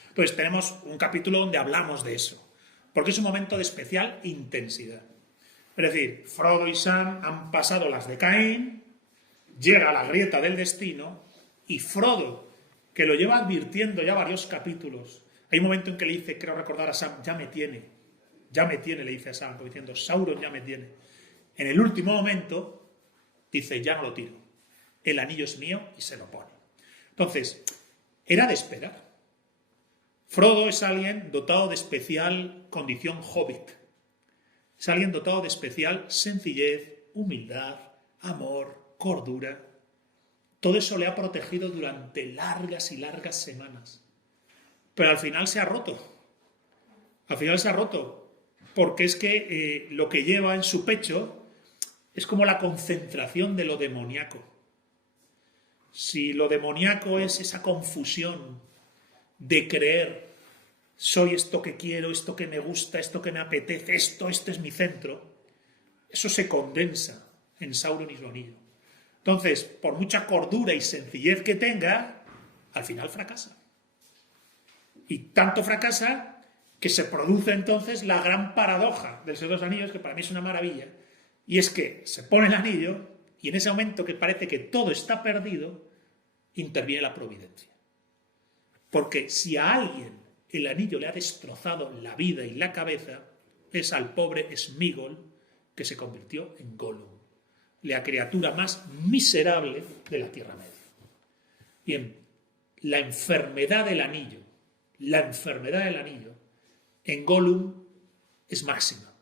Entonces tenemos un capítulo donde hablamos de eso, porque es un momento de especial intensidad. Es decir, Frodo y Sam han pasado las de Caín, llega a la grieta del destino, y Frodo, que lo lleva advirtiendo ya varios capítulos, hay un momento en que le dice, creo recordar a Sam, ya me tiene, le dice a Sam, diciendo, Sauron ya me tiene. En el último momento, dice, ya no lo tiro, el anillo es mío, y se lo pone. Entonces, era de esperar. Frodo es alguien dotado de especial condición hobbit. Es alguien dotado de especial sencillez, humildad, amor, cordura. Todo eso le ha protegido durante largas y largas semanas. Pero al final se ha roto. Al final se ha roto. Porque es que lo que lleva en su pecho es como la concentración de lo demoníaco. Si lo demoníaco es esa confusión de creer, soy esto que quiero, esto que me gusta, esto que me apetece, este es mi centro, eso se condensa en Sauron y su anillo. Entonces, por mucha cordura y sencillez que tenga, al final fracasa. Y tanto fracasa que se produce entonces la gran paradoja del Señor de los Anillos, que para mí es una maravilla, y es que se pone el anillo y en ese momento que parece que todo está perdido, interviene la providencia. Porque si a alguien el anillo le ha destrozado la vida y la cabeza, es al pobre Sméagol, que se convirtió en Gollum, la criatura más miserable de la Tierra Media. Bien, la enfermedad del anillo en Gollum es máxima.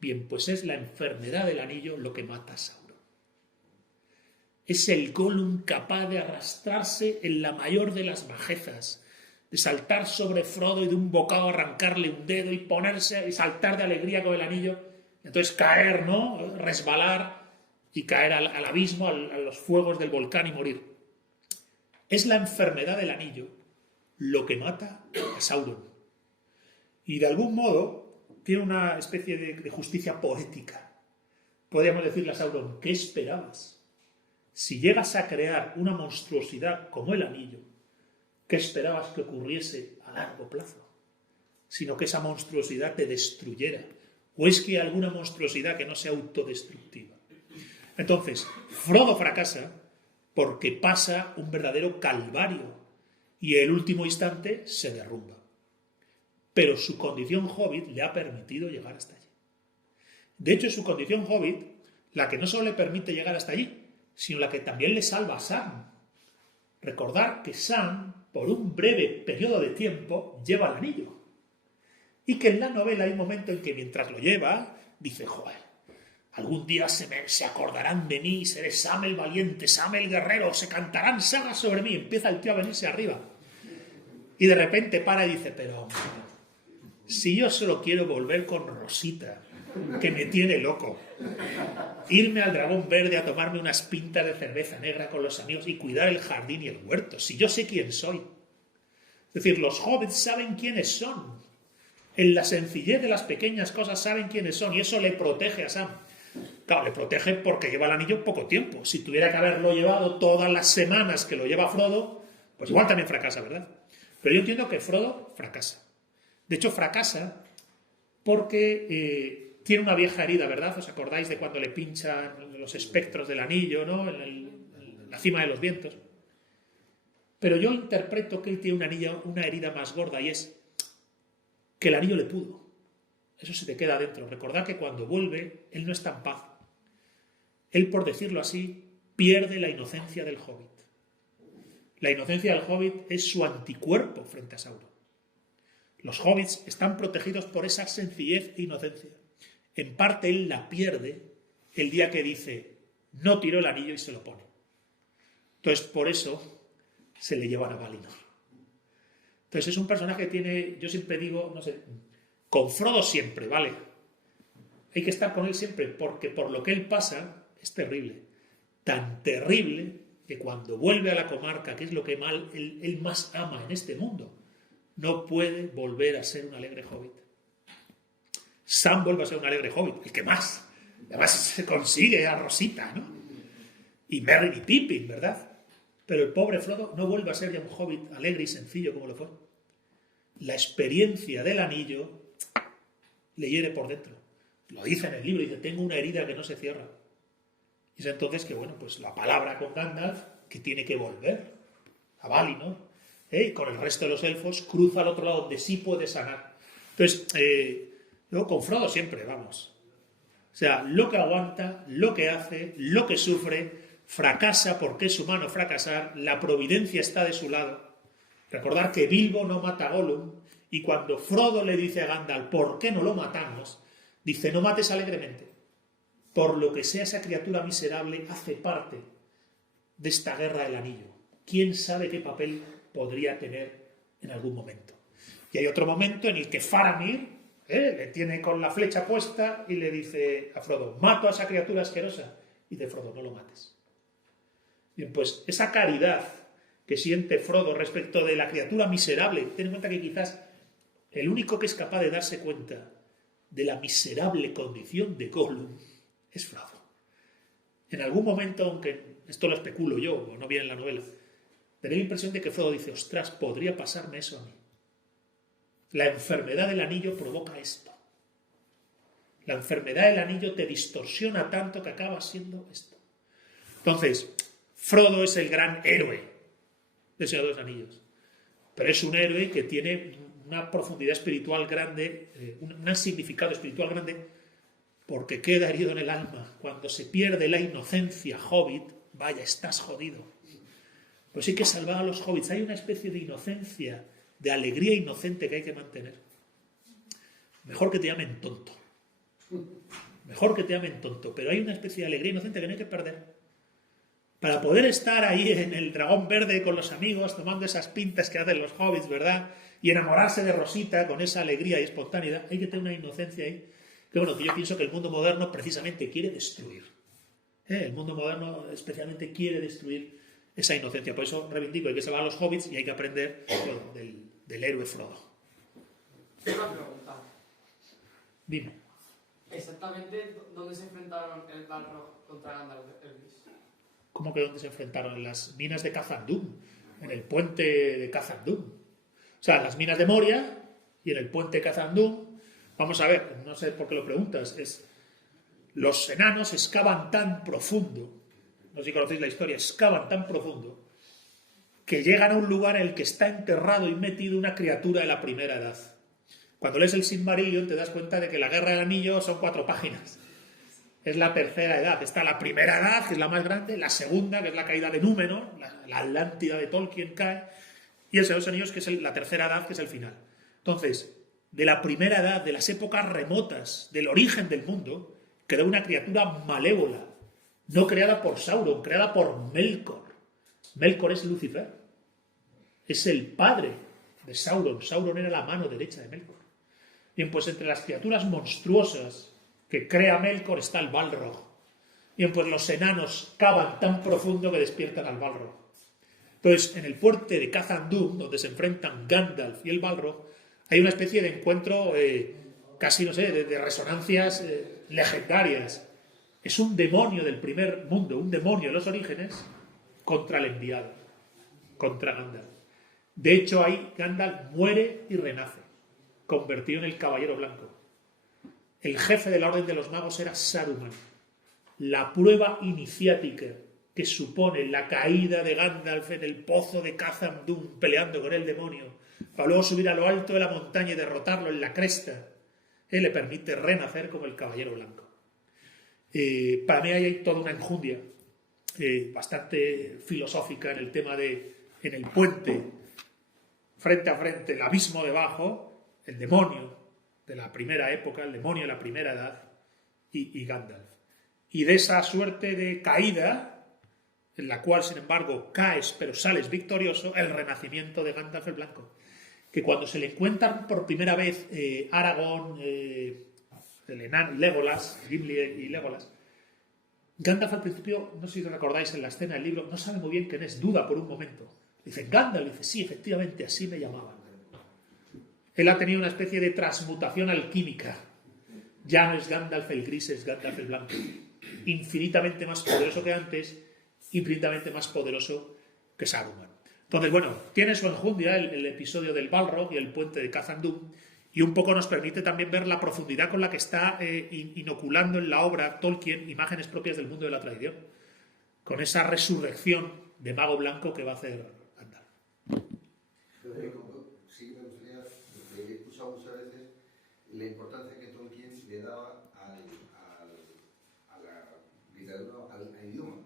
Bien, pues es la enfermedad del anillo lo que mata a Sauron. Es el Gollum capaz de arrastrarse en la mayor de las bajezas, de saltar sobre Frodo y de un bocado arrancarle un dedo y ponerse y saltar de alegría con el anillo, entonces caer, ¿no? Resbalar y caer al abismo, a los fuegos del volcán y morir. Es la enfermedad del anillo lo que mata a Sauron. Y de algún modo tiene una especie de justicia poética. Podríamos decirle a Sauron, ¿qué esperabas? Si llegas a crear una monstruosidad como el anillo, ¿qué esperabas que ocurriese a largo plazo? Sino que esa monstruosidad te destruyera. ¿O es que hay alguna monstruosidad que no sea autodestructiva? Entonces, Frodo fracasa porque pasa un verdadero calvario y en el último instante se derrumba. Pero su condición hobbit le ha permitido llegar hasta allí. De hecho, es su condición hobbit la que no solo le permite llegar hasta allí, sino la que también le salva a Sam. Recordar que Sam, por un breve periodo de tiempo, lleva el anillo. Y que en la novela hay un momento en que mientras lo lleva, dice, joder, algún día se acordarán de mí, seré Sam el valiente, Sam el guerrero, se cantarán sagas sobre mí. Empieza el tío a venirse arriba. Y de repente para y dice, pero si yo solo quiero volver con Rosita, que me tiene loco, irme al Dragón Verde a tomarme unas pintas de cerveza negra con los amigos y cuidar el jardín y el huerto, si yo sé quién soy. Es decir, los hobbits saben quiénes son. En la sencillez de las pequeñas cosas saben quiénes son y eso le protege a Sam. Claro, le protege porque lleva el anillo poco tiempo. Si tuviera que haberlo llevado todas las semanas que lo lleva Frodo, pues igual también fracasa, ¿verdad? Pero yo entiendo que Frodo fracasa. De hecho, fracasa porque tiene una vieja herida, ¿verdad? ¿Os acordáis de cuando le pinchan los espectros del anillo, ¿no? En la cima de los vientos. Pero yo interpreto que él tiene una herida más gorda y es que el anillo le pudo. Eso se te queda dentro. Recordad que cuando vuelve, él no está en paz. él, por decirlo así, pierde la inocencia del hobbit. La inocencia del hobbit es su anticuerpo frente a Sauron. Los hobbits están protegidos por esa sencillez e inocencia. En parte él la pierde el día que dice, no tiró el anillo y se lo pone. Entonces, por eso se le llevan a Valinor. Entonces, es un personaje que tiene, yo siempre digo, no sé, con Frodo siempre, ¿vale? Hay que estar con él siempre, porque por lo que él pasa es terrible. Tan terrible que cuando vuelve a la comarca, que es lo que él más ama en este mundo, no puede volver a ser un alegre hobbit. Sam vuelve a ser un alegre hobbit, el que más. Además se consigue a Rosita, ¿no? Y Merry y Pippin, ¿verdad? Pero el pobre Frodo no vuelve a ser ya un hobbit alegre y sencillo como lo fue. La experiencia del anillo le hiere por dentro. Lo dice en el libro, dice, tengo una herida que no se cierra. Y es entonces que, bueno, pues la palabra con Gandalf, que tiene que volver a Valinor, con el resto de los elfos, cruza al otro lado donde sí puede sanar. Entonces, yo con Frodo siempre, vamos. O sea, lo que aguanta, lo que hace, lo que sufre, fracasa porque es humano fracasar, la providencia está de su lado. Recordar que Bilbo no mata a Gollum, y cuando Frodo le dice a Gandalf, ¿por qué no lo matamos? Dice, no mates alegremente. Por lo que sea, esa criatura miserable hace parte de esta guerra del anillo. ¿Quién sabe qué papel podría tener en algún momento? Y hay otro momento en el que Faramir le tiene con la flecha puesta y le dice a Frodo, mato a esa criatura asquerosa. Y dice Frodo, no lo mates. Bien, pues esa caridad que siente Frodo respecto de la criatura miserable, ten en cuenta que quizás el único que es capaz de darse cuenta de la miserable condición de Gollum es Frodo. En algún momento, aunque esto lo especulo yo, o no viene en la novela, tenía la impresión de que Frodo dice, ostras, podría pasarme eso a mí. La enfermedad del anillo provoca esto. La enfermedad del anillo te distorsiona tanto que acabas siendo esto. Entonces, Frodo es el gran héroe de Señor de los Anillos. Pero es un héroe que tiene una profundidad espiritual grande, un significado espiritual grande, porque queda herido en el alma. Cuando se pierde la inocencia hobbit, vaya, estás jodido. Pues hay que salvar a los hobbits. Hay una especie de inocencia, de alegría inocente que hay que mantener. Mejor que te llamen tonto. Mejor que te llamen tonto, pero hay una especie de alegría inocente que no hay que perder. Para poder estar ahí en el dragón verde con los amigos, tomando esas pintas que hacen los hobbits, ¿verdad? Y enamorarse de Rosita con esa alegría y espontaneidad, hay que tener una inocencia ahí. Que bueno, que yo pienso que el mundo moderno precisamente quiere destruir. El mundo moderno especialmente quiere destruir esa inocencia. Por eso reivindico, hay que salvar a los hobbits y hay que aprender del héroe Frodo. Una pregunta. Dime. Exactamente, ¿dónde se enfrentaron el Balrog contra Gandalf el Gris? ¿Cómo que dónde se enfrentaron? En las minas de Khazad-dûm, en el puente de Khazad-dûm. O sea, las minas de Moria y en el puente de Khazad-dûm. Vamos a ver, no sé por qué lo preguntas, los enanos excavan tan profundo, no sé si conocéis la historia, excavan tan profundo, que llegan a un lugar en el que está enterrado y metido una criatura de la primera edad. Cuando lees el Silmarillion te das cuenta de que la Guerra del Anillo son 4 páginas. Es la tercera edad. Está la primera edad, que es la más grande, la segunda, que es la caída de Númenor, la Atlántida de Tolkien cae, y el Señor de los Anillos, que es la tercera edad, que es el final. Entonces, de la primera edad, de las épocas remotas, del origen del mundo, quedó una criatura malévola, no creada por Sauron, creada por Melkor. Melkor es Lucifer. Es el padre de Sauron. Sauron era la mano derecha de Melkor. Bien, pues entre las criaturas monstruosas que crea Melkor está el Balrog. Bien, pues los enanos cavan tan profundo que despiertan al Balrog. Entonces, en el puente de Khazad-dûm, donde se enfrentan Gandalf y el Balrog, hay una especie de encuentro casi, no sé, de resonancias legendarias. Es un demonio del primer mundo, un demonio de los orígenes, contra el enviado, contra Gandalf. De hecho, ahí Gandalf muere y renace, convertido en el Caballero Blanco. El jefe de la Orden de los Magos era Saruman. La prueba iniciática que supone la caída de Gandalf en el pozo de Khazad-dûm peleando con el demonio, para luego subir a lo alto de la montaña y derrotarlo en la cresta, le permite renacer como el Caballero Blanco. Para mí ahí hay toda una enjundia bastante filosófica en el tema de, en el puente, frente a frente, el abismo debajo, el demonio de la primera época, el demonio de la primera edad y Gandalf. Y de esa suerte de caída, en la cual, sin embargo, caes pero sales victorioso, el renacimiento de Gandalf el Blanco. Que cuando se le encuentran por primera vez Aragorn, el enano, Legolas, Gimli y Legolas, Gandalf al principio, no sé si recordáis en la escena del libro, no sabe muy bien quién es, duda por un momento. Dice, Gandalf, dice, sí, efectivamente, así me llamaban. Él ha tenido una especie de transmutación alquímica. Ya no es Gandalf el gris, es Gandalf el blanco. Infinitamente más poderoso que antes, infinitamente más poderoso que Saruman. Entonces, bueno, tiene su enjundia el episodio del Balrog y el puente de Khazad-dûm, y un poco nos permite también ver la profundidad con la que está inoculando en la obra Tolkien imágenes propias del mundo de la tradición, con esa resurrección de mago blanco que va a hacer Gandalf. Sí, me gustaría, lo que he escuchado muchas veces, la importancia que Tolkien le daba a la literatura, al idioma,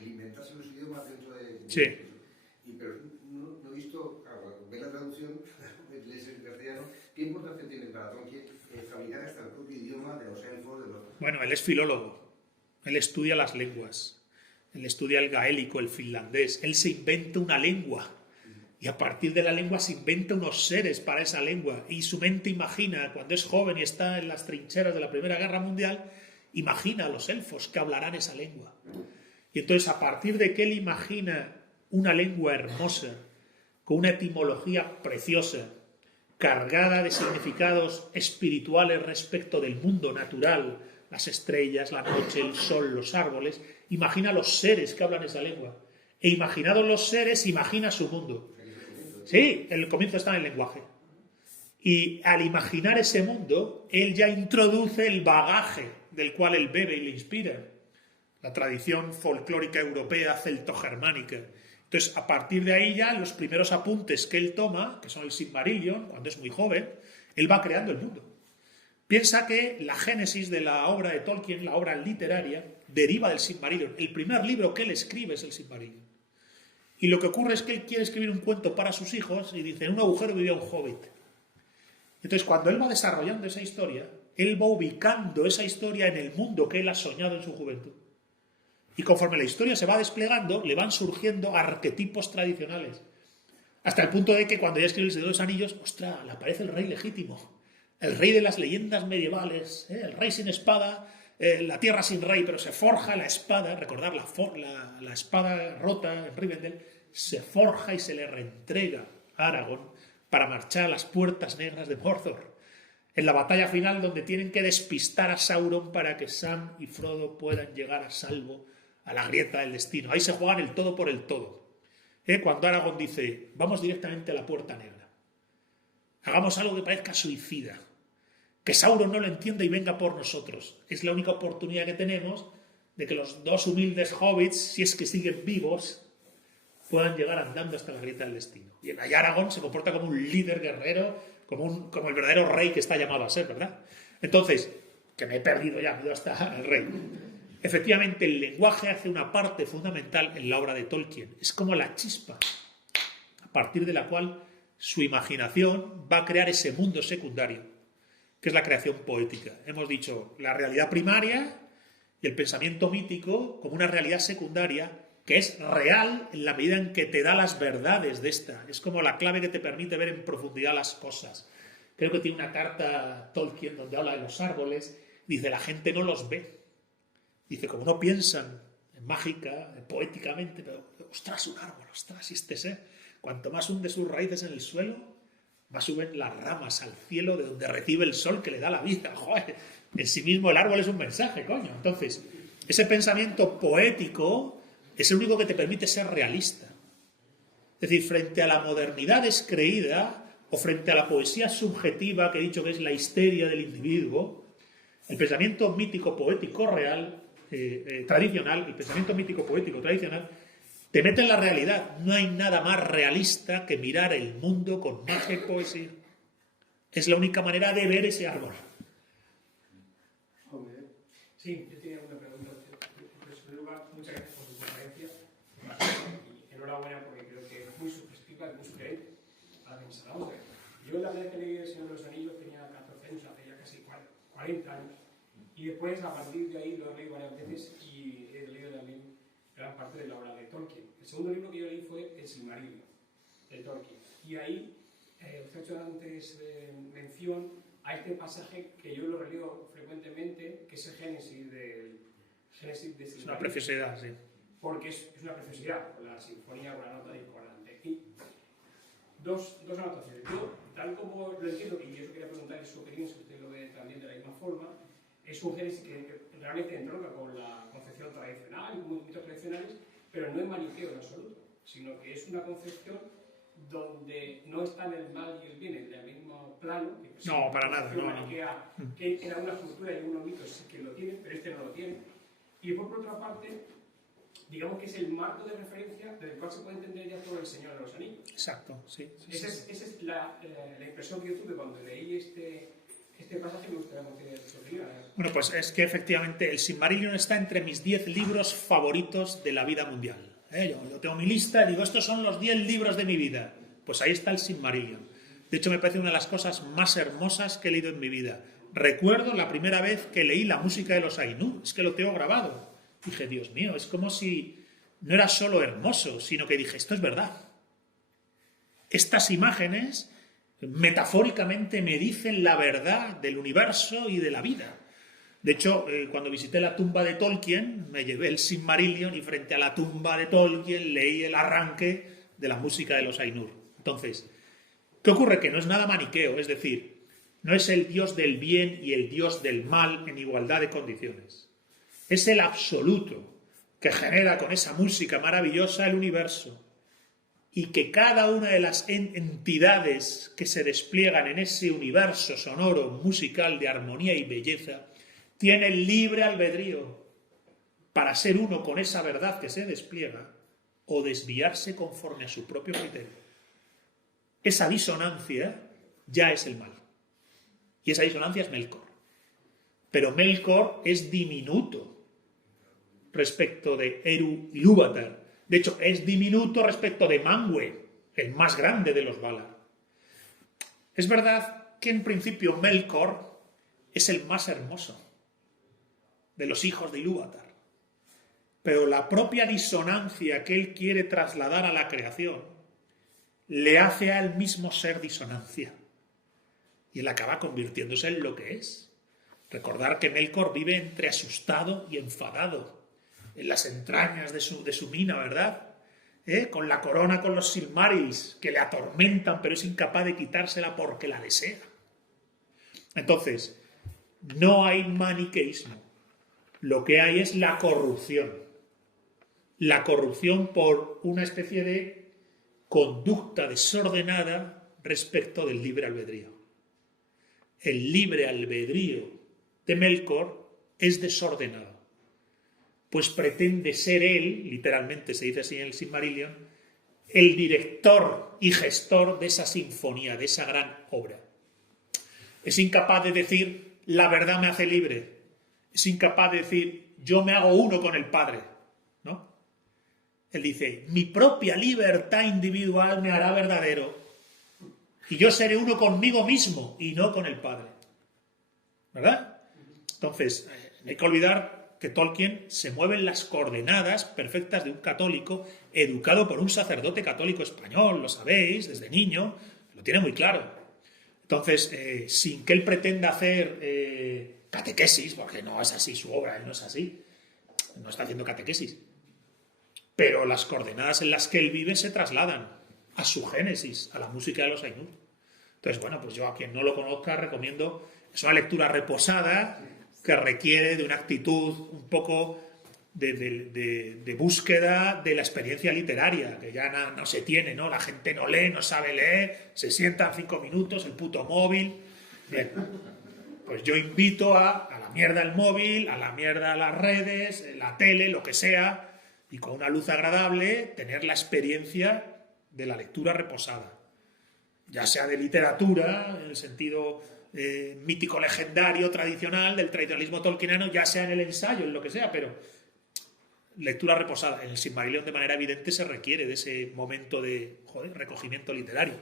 el inventarse los idiomas dentro de... Sí. Pero no he visto, claro, ver la traducción, lees en castellano, ¿qué importancia tiene para Tolkien fabricar hasta el propio idioma de los elfos, de los... Bueno, él es filólogo, él estudia las lenguas, él estudia el gaélico, el finlandés, él se inventa una lengua y a partir de la lengua se inventa unos seres para esa lengua y su mente imagina, cuando es joven y está en las trincheras de la Primera Guerra Mundial, imagina a los elfos que hablarán esa lengua. Y entonces a partir de que él imagina una lengua hermosa, con una etimología preciosa, cargada de significados espirituales respecto del mundo natural, las estrellas, la noche, el sol, los árboles, imagina los seres que hablan esa lengua. E imaginados los seres, imagina su mundo. Sí, el comienzo está en el lenguaje. Y al imaginar ese mundo, él ya introduce el bagaje del cual él bebe y le inspira. La tradición folclórica europea celto-germánica. Entonces, a partir de ahí ya, los primeros apuntes que él toma, que son el Silmarillion, cuando es muy joven, él va creando el mundo. Piensa que la génesis de la obra de Tolkien, la obra literaria, deriva del Silmarillion. El primer libro que él escribe es el Silmarillion. Y lo que ocurre es que él quiere escribir un cuento para sus hijos y dice, en un agujero vivía un hobbit. Entonces, cuando él va desarrollando esa historia, él va ubicando esa historia en el mundo que él ha soñado en su juventud. Y conforme la historia se va desplegando, le van surgiendo arquetipos tradicionales. Hasta el punto de que cuando ya escribe El Señor de los Anillos, ¡ostras!, le aparece el rey legítimo. El rey de las leyendas medievales, el rey sin espada, la tierra sin rey, pero se forja la espada, recordar la espada rota en Rivendell, se forja y se le reentrega a Aragorn para marchar a las puertas negras de Mordor. En la batalla final donde tienen que despistar a Sauron para que Sam y Frodo puedan llegar a salvo a la grieta del destino. Ahí se juegan el todo por el todo. Cuando Aragorn dice, vamos directamente a la puerta negra. Hagamos algo que parezca suicida. Que Sauron no lo entienda y venga por nosotros. Es la única oportunidad que tenemos de que los dos humildes hobbits, si es que siguen vivos, puedan llegar andando hasta la grieta del destino. Y en ahí Aragorn se comporta como un líder guerrero, como el verdadero rey que está llamado a ser, ¿verdad? Entonces, que me he perdido ya, me he ido hasta el rey. Efectivamente, el lenguaje hace una parte fundamental en la obra de Tolkien. Es como la chispa, a partir de la cual su imaginación va a crear ese mundo secundario, que es la creación poética. Hemos dicho la realidad primaria y el pensamiento mítico como una realidad secundaria que es real en la medida en que te da las verdades de esta. Es como la clave que te permite ver en profundidad las cosas. Creo que tiene una carta Tolkien donde habla de los árboles. Dice, la gente no los ve. Dice, como no piensan mágica, poéticamente, pero, ostras, un árbol, ostras, y este ser. Cuanto más hunde sus raíces en el suelo, más suben las ramas al cielo de donde recibe el sol que le da la vida. Joder, en sí mismo el árbol es un mensaje, coño. Entonces, ese pensamiento poético es el único que te permite ser realista. Es decir, frente a la modernidad descreída o frente a la poesía subjetiva que he dicho que es la histeria del individuo, el pensamiento mítico poético real, tradicional, el pensamiento mítico poético tradicional, te mete en la realidad. No hay nada más realista que mirar el mundo con magia y poesía. Es la única manera de ver ese árbol. Sí, yo tenía una pregunta. enhorabuena porque creo que es muy sugestiva y muy sugerente a la pensar. Vamos a ver. Yo la vez que leí El Señor de los Anillos tenía 14 años, hace ya casi 40 años. Y después, a partir de ahí, lo he leído varias veces y he leído también gran parte de la obra de Tolkien. El segundo libro que yo leí fue El Silmarillion, de Tolkien. Y ahí, usted ha hecho antes mención a este pasaje que yo lo releo frecuentemente, que es el Génesis del Génesis de Silmarillion. Es una preciosidad, sí. Porque es una preciosidad, con la sinfonía, con la nota discordante. Y dos anotaciones. Yo, tal como lo entiendo, y yo quería preguntarle su opinión, si usted lo ve también de la misma forma, es un Génesis que realmente entronca con la concepción tradicional y con muchos mitos tradicionales, pero no es maniqueo en absoluto, sino que es una concepción donde no están el mal y el bien en el mismo plano. Que no, para nada. No, maniquea, que en algunas culturas y en algunos mitos sí que lo tienen, pero este no lo tiene. Y después, por otra parte, digamos que es el marco de referencia del cual se puede entender ya todo El Señor de los Anillos. Exacto, sí. Esa es la impresión que yo tuve cuando leí este pasaje. Me gustaría conocer su opinión. Bueno, pues es que efectivamente el Silmarillion está entre mis 10 libros favoritos de la vida mundial. Yo tengo mi lista y digo, estos son los 10 libros de mi vida. Pues ahí está el Silmarillion. De hecho, me parece una de las cosas más hermosas que he leído en mi vida. Recuerdo la primera vez que leí la música de los Ainur, es que lo tengo grabado. Dije, Dios mío, es como si no era solo hermoso, sino que dije, esto es verdad. Estas imágenes metafóricamente me dicen la verdad del universo y de la vida. De hecho, cuando visité la tumba de Tolkien, me llevé el Silmarillion y frente a la tumba de Tolkien leí el arranque de la música de los Ainur. Entonces, ¿qué ocurre? Que no es nada maniqueo, es decir, no es el Dios del bien y el Dios del mal en igualdad de condiciones. Es el absoluto que genera con esa música maravillosa el universo y que cada una de las entidades que se despliegan en ese universo sonoro, musical de armonía y belleza, tiene libre albedrío para ser uno con esa verdad que se despliega o desviarse conforme a su propio criterio. Esa disonancia ya es el mal. Y esa disonancia es Melkor. Pero Melkor es diminuto respecto de Eru Ilúvatar. De hecho, es diminuto respecto de Manwë, el más grande de los Valar. Es verdad que en principio Melkor es el más hermoso de los hijos de Ilúvatar. Pero la propia disonancia que él quiere trasladar a la creación le hace a él mismo ser disonancia. Y él acaba convirtiéndose en lo que es. Recordar que Melkor vive entre asustado y enfadado, en las entrañas de su mina, ¿verdad? Con la corona, con los Silmarils, que le atormentan, pero es incapaz de quitársela porque la desea. Entonces, no hay maniqueísmo. Lo que hay es la corrupción. La corrupción por una especie de conducta desordenada respecto del libre albedrío. El libre albedrío de Melkor es desordenado, pues pretende ser él, literalmente se dice así en el Silmarillion, el director y gestor de esa sinfonía, de esa gran obra. Es incapaz de decir, la verdad me hace libre. Es incapaz de decir, yo me hago uno con el Padre, ¿no? Él dice, mi propia libertad individual me hará verdadero y yo seré uno conmigo mismo y no con el Padre. ¿Verdad? Entonces, no hay que olvidar que Tolkien se mueve en las coordenadas perfectas de un católico educado por un sacerdote católico español, lo sabéis, desde niño, lo tiene muy claro. Entonces, sin que él pretenda hacer catequesis, porque no es así su obra, él no es así, no está haciendo catequesis, pero las coordenadas en las que él vive se trasladan a su génesis, a la música de los Ainur. Entonces, bueno, pues yo a quien no lo conozca recomiendo, es una lectura reposada que requiere de una actitud un poco de búsqueda de la experiencia literaria, que ya no se tiene, ¿no? La gente no lee, no sabe leer, se sientan 5 minutos, el puto móvil. Bien, pues yo invito a la mierda el móvil, a la mierda las redes, la tele, lo que sea, y con una luz agradable tener la experiencia de la lectura reposada, ya sea de literatura, en el sentido mítico, legendario, tradicional, del tradicionalismo tolkieniano, ya sea en el ensayo, en lo que sea, pero lectura reposada. En el Silmarillion de manera evidente se requiere de ese momento de recogimiento literario,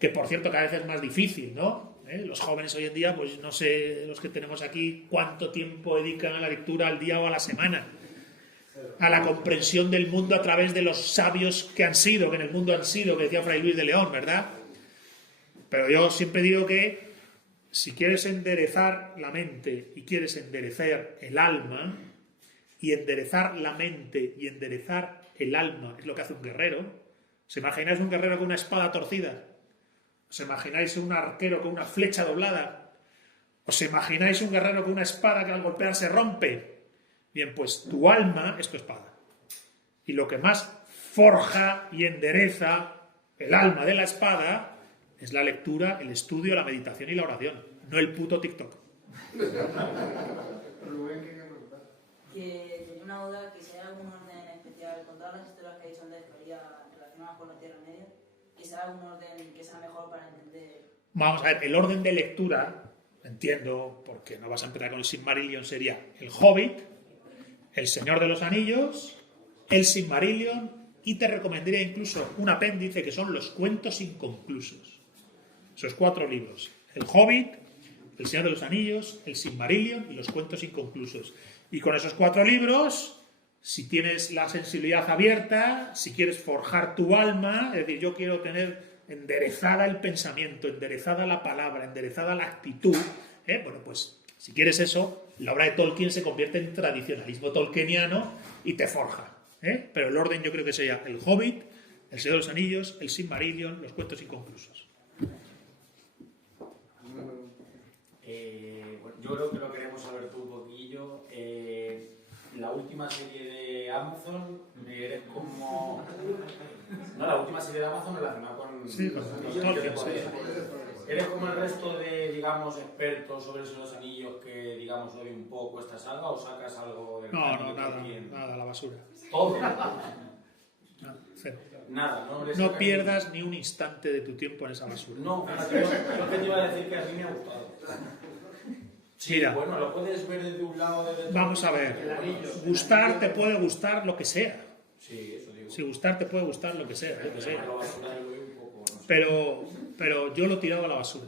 que por cierto cada vez es más difícil, ¿no? Los jóvenes hoy en día, pues no sé, los que tenemos aquí, cuánto tiempo dedican a la lectura al día o a la semana, a la comprensión del mundo a través de los sabios que han sido, que en el mundo han sido, que decía Fray Luis de León, ¿verdad? Pero yo siempre digo que si quieres enderezar la mente y quieres enderezar el alma, y enderezar la mente y enderezar el alma es lo que hace un guerrero. ¿Os imagináis un guerrero con una espada torcida? ¿Os imagináis un arquero con una flecha doblada? ¿Os imagináis un guerrero con una espada que al golpear se rompe? Bien, pues tu alma es tu espada. Y lo que más forja y endereza el alma de la espada es la lectura, el estudio, la meditación y la oración, no el puto TikTok. Que tenía una duda, que si hay algún orden especial con todas las historias que hay son de historia relacionadas con la Tierra Media, que si hay algún orden que sea mejor para entender. Vamos a ver, el orden de lectura, entiendo, porque no vas a empezar con el Silmarillion, sería el Hobbit, el Señor de los Anillos, el Silmarillion, y te recomendaría incluso un apéndice que son los cuentos inconclusos. Esos 4 libros: el Hobbit, el Señor de los Anillos, el Silmarillion y los cuentos inconclusos. Y con esos 4 libros, si tienes la sensibilidad abierta, si quieres forjar tu alma, es decir, yo quiero tener enderezada el pensamiento, enderezada la palabra, enderezada la actitud, bueno, pues si quieres eso, la obra de Tolkien se convierte en tradicionalismo tolkieniano y te forja. Pero el orden yo creo que sería el Hobbit, el Señor de los Anillos, el Silmarillion, los cuentos inconclusos. Bueno, yo creo que lo queremos saber tú un poquillo. La última serie de Amazon, eres como... No, la última serie de Amazon relacionada con... Sí, con Tolkien, sí. ¿Eres como el resto de, digamos, expertos sobre los anillos que, digamos, odian un poco esta saga o sacas algo del... No, nada, la basura. Todo. Cero. Nada, ¿no? No pierdas ni un instante de tu tiempo en esa basura. No, fíjate, yo que te iba a decir que a mí me ha gustado. Sí, Mira, bueno, lo puedes ver desde un lado desde otro. vamos a ver. Gustar te puede gustar lo que sea. Sí, eso digo. Si gustar te puede gustar lo que sea, yo que sé. La basura yo lo veo un poco, no sé. Pero yo lo he tirado a la basura.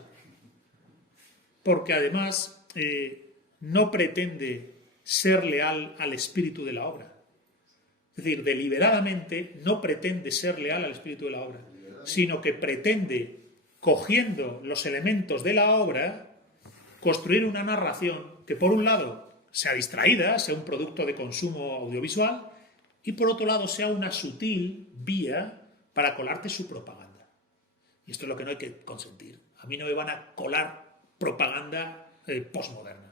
Porque además no pretende ser leal al espíritu de la obra. Es decir, deliberadamente no pretende ser leal al espíritu de la obra, sino que pretende, cogiendo los elementos de la obra, construir una narración que por un lado sea distraída, sea un producto de consumo audiovisual, y por otro lado sea una sutil vía para colarte su propaganda. Y esto es lo que no hay que consentir. A mí no me van a colar propaganda postmoderna.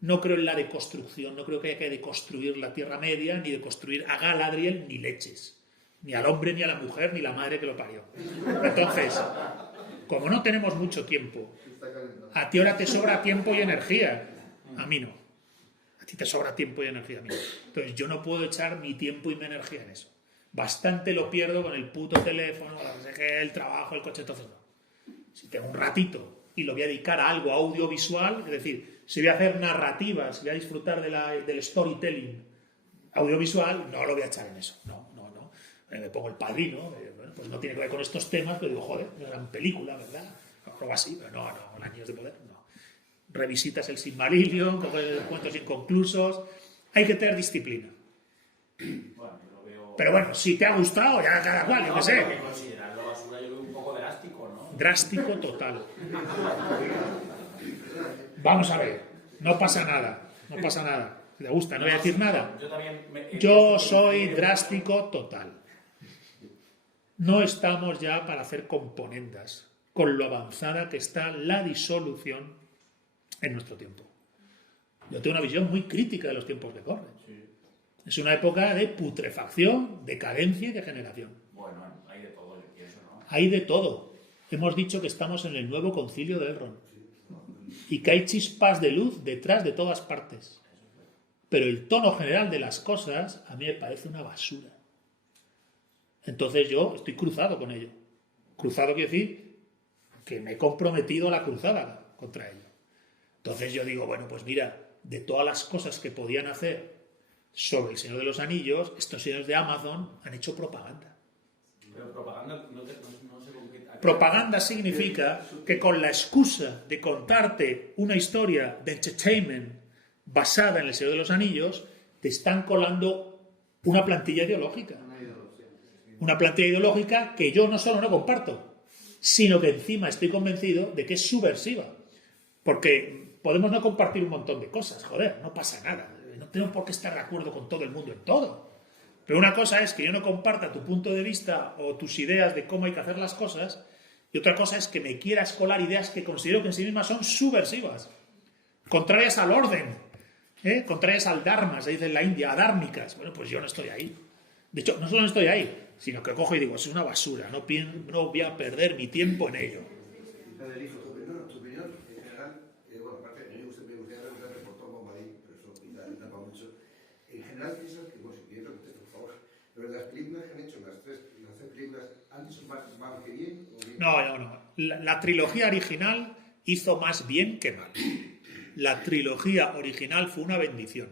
No creo en la deconstrucción, no creo que haya que deconstruir la Tierra Media, ni deconstruir a Galadriel, ni leches. Ni al hombre, ni a la mujer, ni la madre que lo parió. Entonces, como no tenemos mucho tiempo, a ti ahora te sobra tiempo y energía. A mí no. A ti te sobra tiempo y energía, a mí no. Entonces yo no puedo echar mi tiempo y mi energía en eso. Bastante lo pierdo con el puto teléfono, el trabajo, el coche, entonces no. Si tengo un ratito y lo voy a dedicar a algo audiovisual, es decir, si voy a hacer narrativas, si voy a disfrutar del storytelling audiovisual, no lo voy a echar en eso. No. Me pongo El Padrino, bueno, pues no tiene que ver con estos temas, pero digo, joder, una gran película, ¿verdad? Algo así, pero no, Anillos de Poder, no. Revisitas el Silmarillion, coges cuentos inconclusos. Hay que tener disciplina. Bueno, yo lo veo... Pero bueno, si te ha gustado, ya cada cual, yo qué sé. Que considerarlo basura yo lo veo un poco drástico, ¿no? Drástico total. Vamos a ver, no pasa nada. Si te gusta, no voy a decir nada. Yo soy drástico total. No estamos ya para hacer componendas con lo avanzada que está la disolución en nuestro tiempo. Yo tengo una visión muy crítica de los tiempos que corren. Sí. Es una época de putrefacción, decadencia y degeneración. Bueno, hay de todo, yo pienso, ¿no? Hay de todo. Hemos dicho que estamos en el nuevo concilio de Elrond y que hay chispas de luz detrás de todas partes. Pero el tono general de las cosas a mí me parece una basura. Entonces yo estoy cruzado con ello. Cruzado quiere decir que me he comprometido a la cruzada contra ello. Entonces yo digo, bueno, pues mira, de todas las cosas que podían hacer sobre El Señor de los Anillos, estos señores de Amazon han hecho propaganda. Pero propaganda no sé con qué... Propaganda significa que con la excusa de contarte una historia de entertainment basada en El Señor de los Anillos, te están colando una plantilla ideológica. Una plantilla ideológica que yo no solo no comparto, sino que encima estoy convencido de que es subversiva. Porque podemos no compartir un montón de cosas, joder, no pasa nada. No tengo por qué estar de acuerdo con todo el mundo en todo. Pero una cosa es que yo no comparta tu punto de vista o tus ideas de cómo hay que hacer las cosas, y otra cosa es que me quieras colar ideas que considero que en sí mismas son subversivas, contrarias al orden, contrarias al dharma, se dice en la India, adármicas. Bueno, pues yo no estoy ahí. De hecho, no solo no estoy ahí, sino que cojo y digo, es una basura, no voy a perder mi tiempo en ello. Federico, tu opinión en general, bueno, aparte, me gustaría preguntarte por Tom Bombadil, pero eso quizá tapa mucho. En general, piensas que, bueno, si quieres lo contesto, por favor, pero las películas que han hecho, las tres películas, ¿han hecho más que bien? O bien? No. La trilogía original hizo más bien que mal. La trilogía original fue una bendición.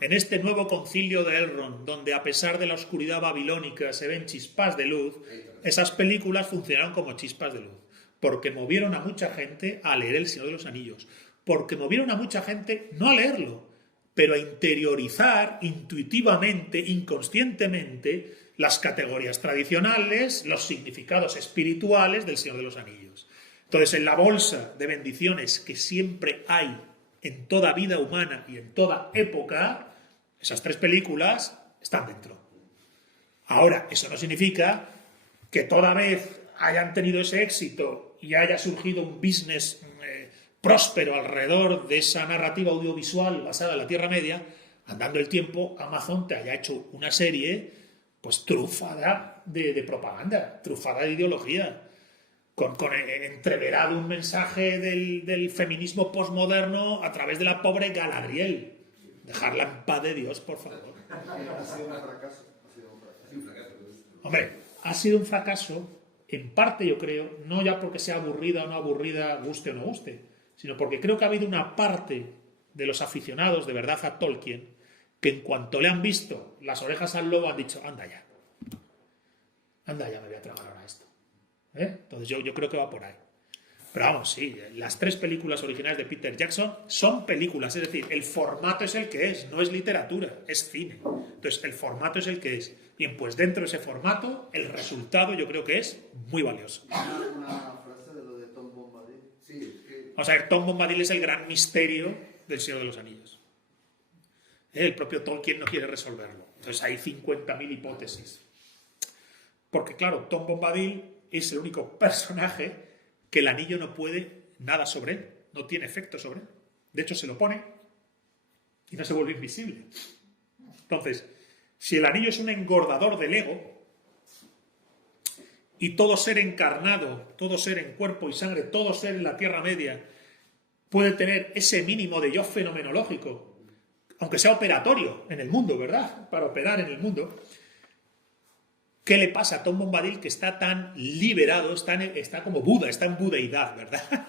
En este nuevo concilio de Elrond, donde a pesar de la oscuridad babilónica se ven chispas de luz, esas películas funcionaron como chispas de luz, porque movieron a mucha gente a leer El Señor de los Anillos, porque movieron a mucha gente no a leerlo, pero a interiorizar intuitivamente, inconscientemente, las categorías tradicionales, los significados espirituales del Señor de los Anillos. Entonces, en la bolsa de bendiciones que siempre hay en toda vida humana y en toda época, esas tres películas están dentro. Ahora, eso no significa que toda vez hayan tenido ese éxito y haya surgido un business próspero alrededor de esa narrativa audiovisual basada en la Tierra Media, andando el tiempo, Amazon te haya hecho una serie pues trufada de propaganda, trufada de ideología, con entreverado un mensaje del feminismo posmoderno a través de la pobre Galadriel. Dejarla en paz de Dios, por favor. Ha sido un fracaso. Hombre, ha sido un fracaso, en parte yo creo, no ya porque sea aburrida o no aburrida, guste o no guste, sino porque creo que ha habido una parte de los aficionados de verdad a Tolkien que en cuanto le han visto las orejas al lobo han dicho, anda ya, me voy a tragar ahora esto. Entonces yo creo que va por ahí. Pero vamos, sí, las tres películas originales de Peter Jackson son películas, es decir, el formato es el que es, no es literatura, es cine. Entonces el formato es el que es. Bien, pues dentro de ese formato, el resultado yo creo que es muy valioso. Una frase de lo de Tom Bombadil. Sí, es que... O sea, Tom Bombadil es el gran misterio del Señor de los Anillos. El propio Tolkien no quiere resolverlo. Entonces hay 50.000 hipótesis. Porque claro, Tom Bombadil es el único personaje que el anillo no puede nada sobre él, no tiene efecto sobre él. De hecho, se lo pone y no se vuelve invisible. Entonces, si el anillo es un engordador del ego y todo ser encarnado, todo ser en cuerpo y sangre, todo ser en la Tierra Media puede tener ese mínimo de yo fenomenológico, aunque sea operatorio en el mundo, ¿verdad? Para operar en el mundo. ¿Qué le pasa a Tom Bombadil que está tan liberado, está como Buda, está en budeidad, ¿verdad?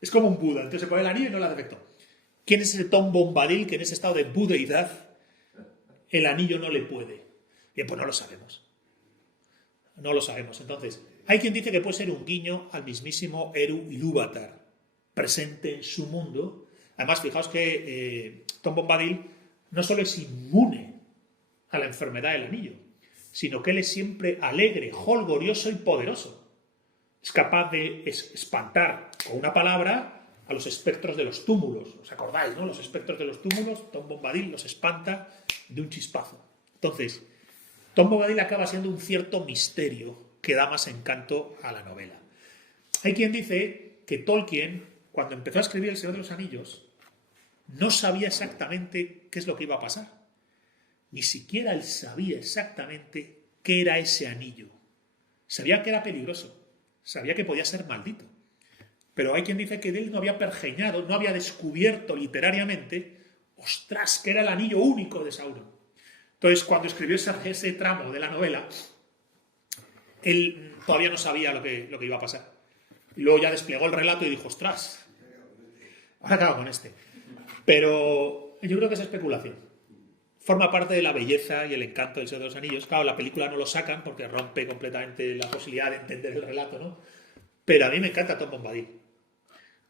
Es como un Buda, entonces se pone el anillo y no le hace efecto. ¿Quién es ese Tom Bombadil que en ese estado de budeidad el anillo no le puede? Bien, pues no lo sabemos. No lo sabemos. Entonces, hay quien dice que puede ser un guiño al mismísimo Eru Ilúvatar, presente en su mundo. Además, fijaos que Tom Bombadil no solo es inmune a la enfermedad del anillo, sino que él es siempre alegre, jolgorioso y poderoso. Es capaz de espantar con una palabra a los espectros de los túmulos. ¿Os acordáis, no? Los espectros de los túmulos, Tom Bombadil los espanta de un chispazo. Entonces, Tom Bombadil acaba siendo un cierto misterio que da más encanto a la novela. Hay quien dice que Tolkien, cuando empezó a escribir El Señor de los Anillos, no sabía exactamente qué es lo que iba a pasar. Ni siquiera él sabía exactamente qué era ese anillo. Sabía que era peligroso, sabía que podía ser maldito. Pero hay quien dice que de él no había pergeñado, no había descubierto literariamente, ostras, que era el anillo único de Sauron. Entonces, cuando escribió ese tramo de la novela, él todavía no sabía lo que iba a pasar. Y luego ya desplegó el relato y dijo, ostras, ahora acabo con este. Pero yo creo que es especulación. forma parte de la belleza y el encanto del Señor de los Anillos. Claro, la película no lo sacan porque rompe completamente la posibilidad de entender el relato, ¿no? Pero a mí me encanta Tom Bombadil.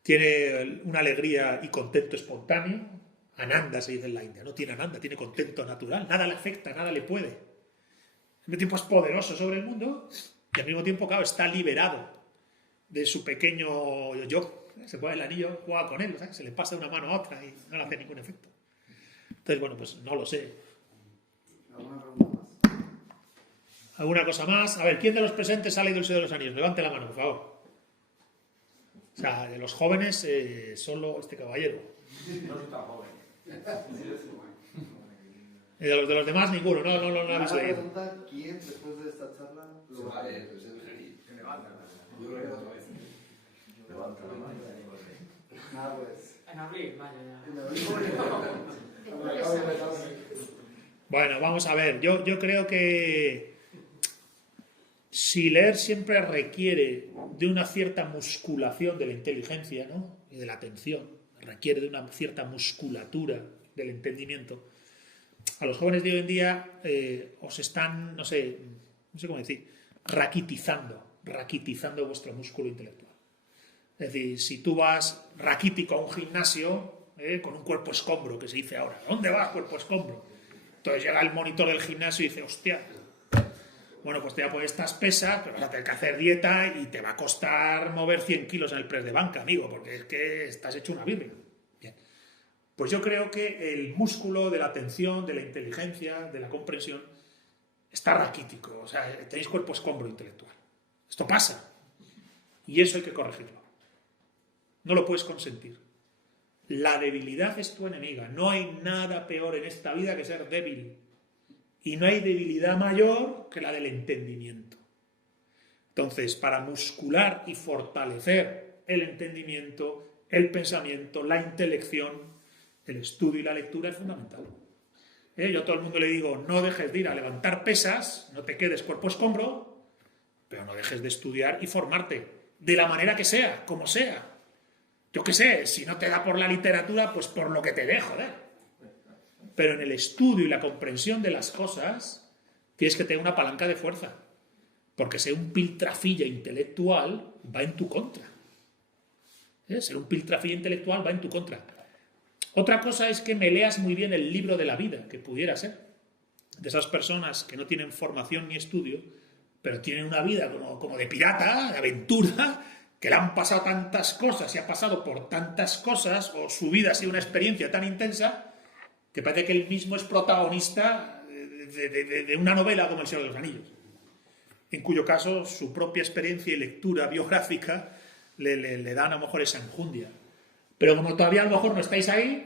Tiene una alegría y contento espontáneo. Ananda se dice en la India, no tiene ananda, tiene contento natural. Nada le afecta, nada le puede. Al mismo tiempo es poderoso sobre el mundo y al mismo tiempo, claro, está liberado de su pequeño yo. Se pone el anillo, juega con él, ¿sabes? Se le pasa de una mano a otra y no le hace ningún efecto. Entonces, bueno, pues no lo sé. ¿Alguna pregunta más? ¿Alguna cosa más? A ver, ¿quién de los presentes ha leído El Señor de los Anillos? Levante la mano, por favor. O sea, de los jóvenes, solo este caballero. No soy tan joven. De los demás, ninguno. No habéis Una leído. pregunta, ¿quién después de esta charla lo va a leer? Yo lo leo otra vez. Nada, pues. En abril, vaya, ya. En abril. Bueno, vamos a ver. Yo creo que si leer siempre requiere de una cierta musculación de la inteligencia, ¿no? Y de la atención, requiere de una cierta musculatura del entendimiento. A los jóvenes de hoy en día os están, no sé cómo decir, raquitizando vuestro músculo intelectual. Es decir, si tú vas raquítico a un gimnasio con un cuerpo escombro, que se dice ahora, ¿dónde vas, cuerpo escombro? Entonces llega el monitor del gimnasio y dice, hostia, bueno, pues te voy a poner estas pesas, pero vas a tener que hacer dieta y te va a costar mover 100 kilos en el press de banca, amigo, porque es que estás hecho una birria. Bien. Pues yo creo que el músculo de la atención, de la inteligencia, de la comprensión, está raquítico. O sea, tenéis cuerpo escombro intelectual. Esto pasa. Y eso hay que corregirlo. No lo puedes consentir. La debilidad es tu enemiga. No hay nada peor en esta vida que ser débil. Y no hay debilidad mayor que la del entendimiento. Entonces, para muscular y fortalecer el entendimiento, el pensamiento, la intelección, el estudio y la lectura es fundamental. Yo a todo el mundo le digo, no dejes de ir a levantar pesas, no te quedes cuerpo escombro, pero no dejes de estudiar y formarte, de la manera que sea, como sea. Yo qué sé, si no te da por la literatura, pues por lo que te dé, joder. Pero en el estudio y la comprensión de las cosas, tienes que tener una palanca de fuerza. Porque ser un piltrafilla intelectual va en tu contra. Ser un piltrafilla intelectual va en tu contra. Otra cosa es que me leas muy bien el libro de la vida, que pudiera ser. De esas personas que no tienen formación ni estudio, pero tienen una vida como de pirata, de aventura, que le han pasado tantas cosas y ha pasado por tantas cosas, o su vida ha sido una experiencia tan intensa, que parece que él mismo es protagonista de una novela como El Señor de los Anillos. En cuyo caso su propia experiencia y lectura biográfica le dan a lo mejor esa enjundia. Pero como todavía a lo mejor no estáis ahí,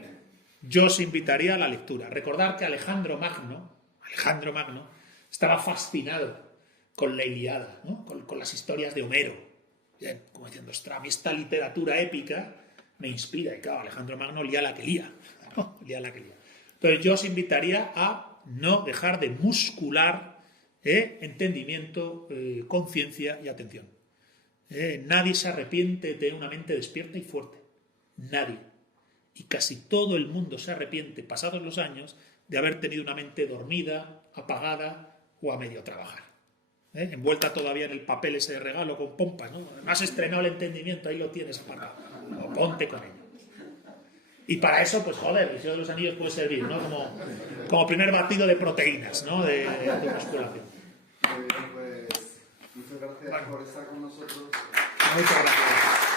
yo os invitaría a la lectura. Recordad que Alejandro Magno estaba fascinado con la Ilíada, ¿no? con las historias de Homero. Bien, como diciendo, ostras, a mí esta literatura épica me inspira. Y claro, Alejandro Magno lía la que lía. ¿No? Lía la que lía. Entonces yo os invitaría a no dejar de muscular entendimiento, conciencia y atención. Nadie se arrepiente de tener una mente despierta y fuerte. Nadie. Y casi todo el mundo se arrepiente, pasados los años, de haber tenido una mente dormida, apagada o a medio trabajar. Envuelta todavía en el papel ese de regalo con pompas, ¿no? No has estrenado el entendimiento, ahí lo tienes apagado. No, ponte con ello. Y para eso, pues joder, el Señor de los Anillos puede servir, ¿no? Como primer batido de proteínas, ¿no? De musculación. Muy bien, pues muchas gracias por estar con nosotros. Muchas gracias.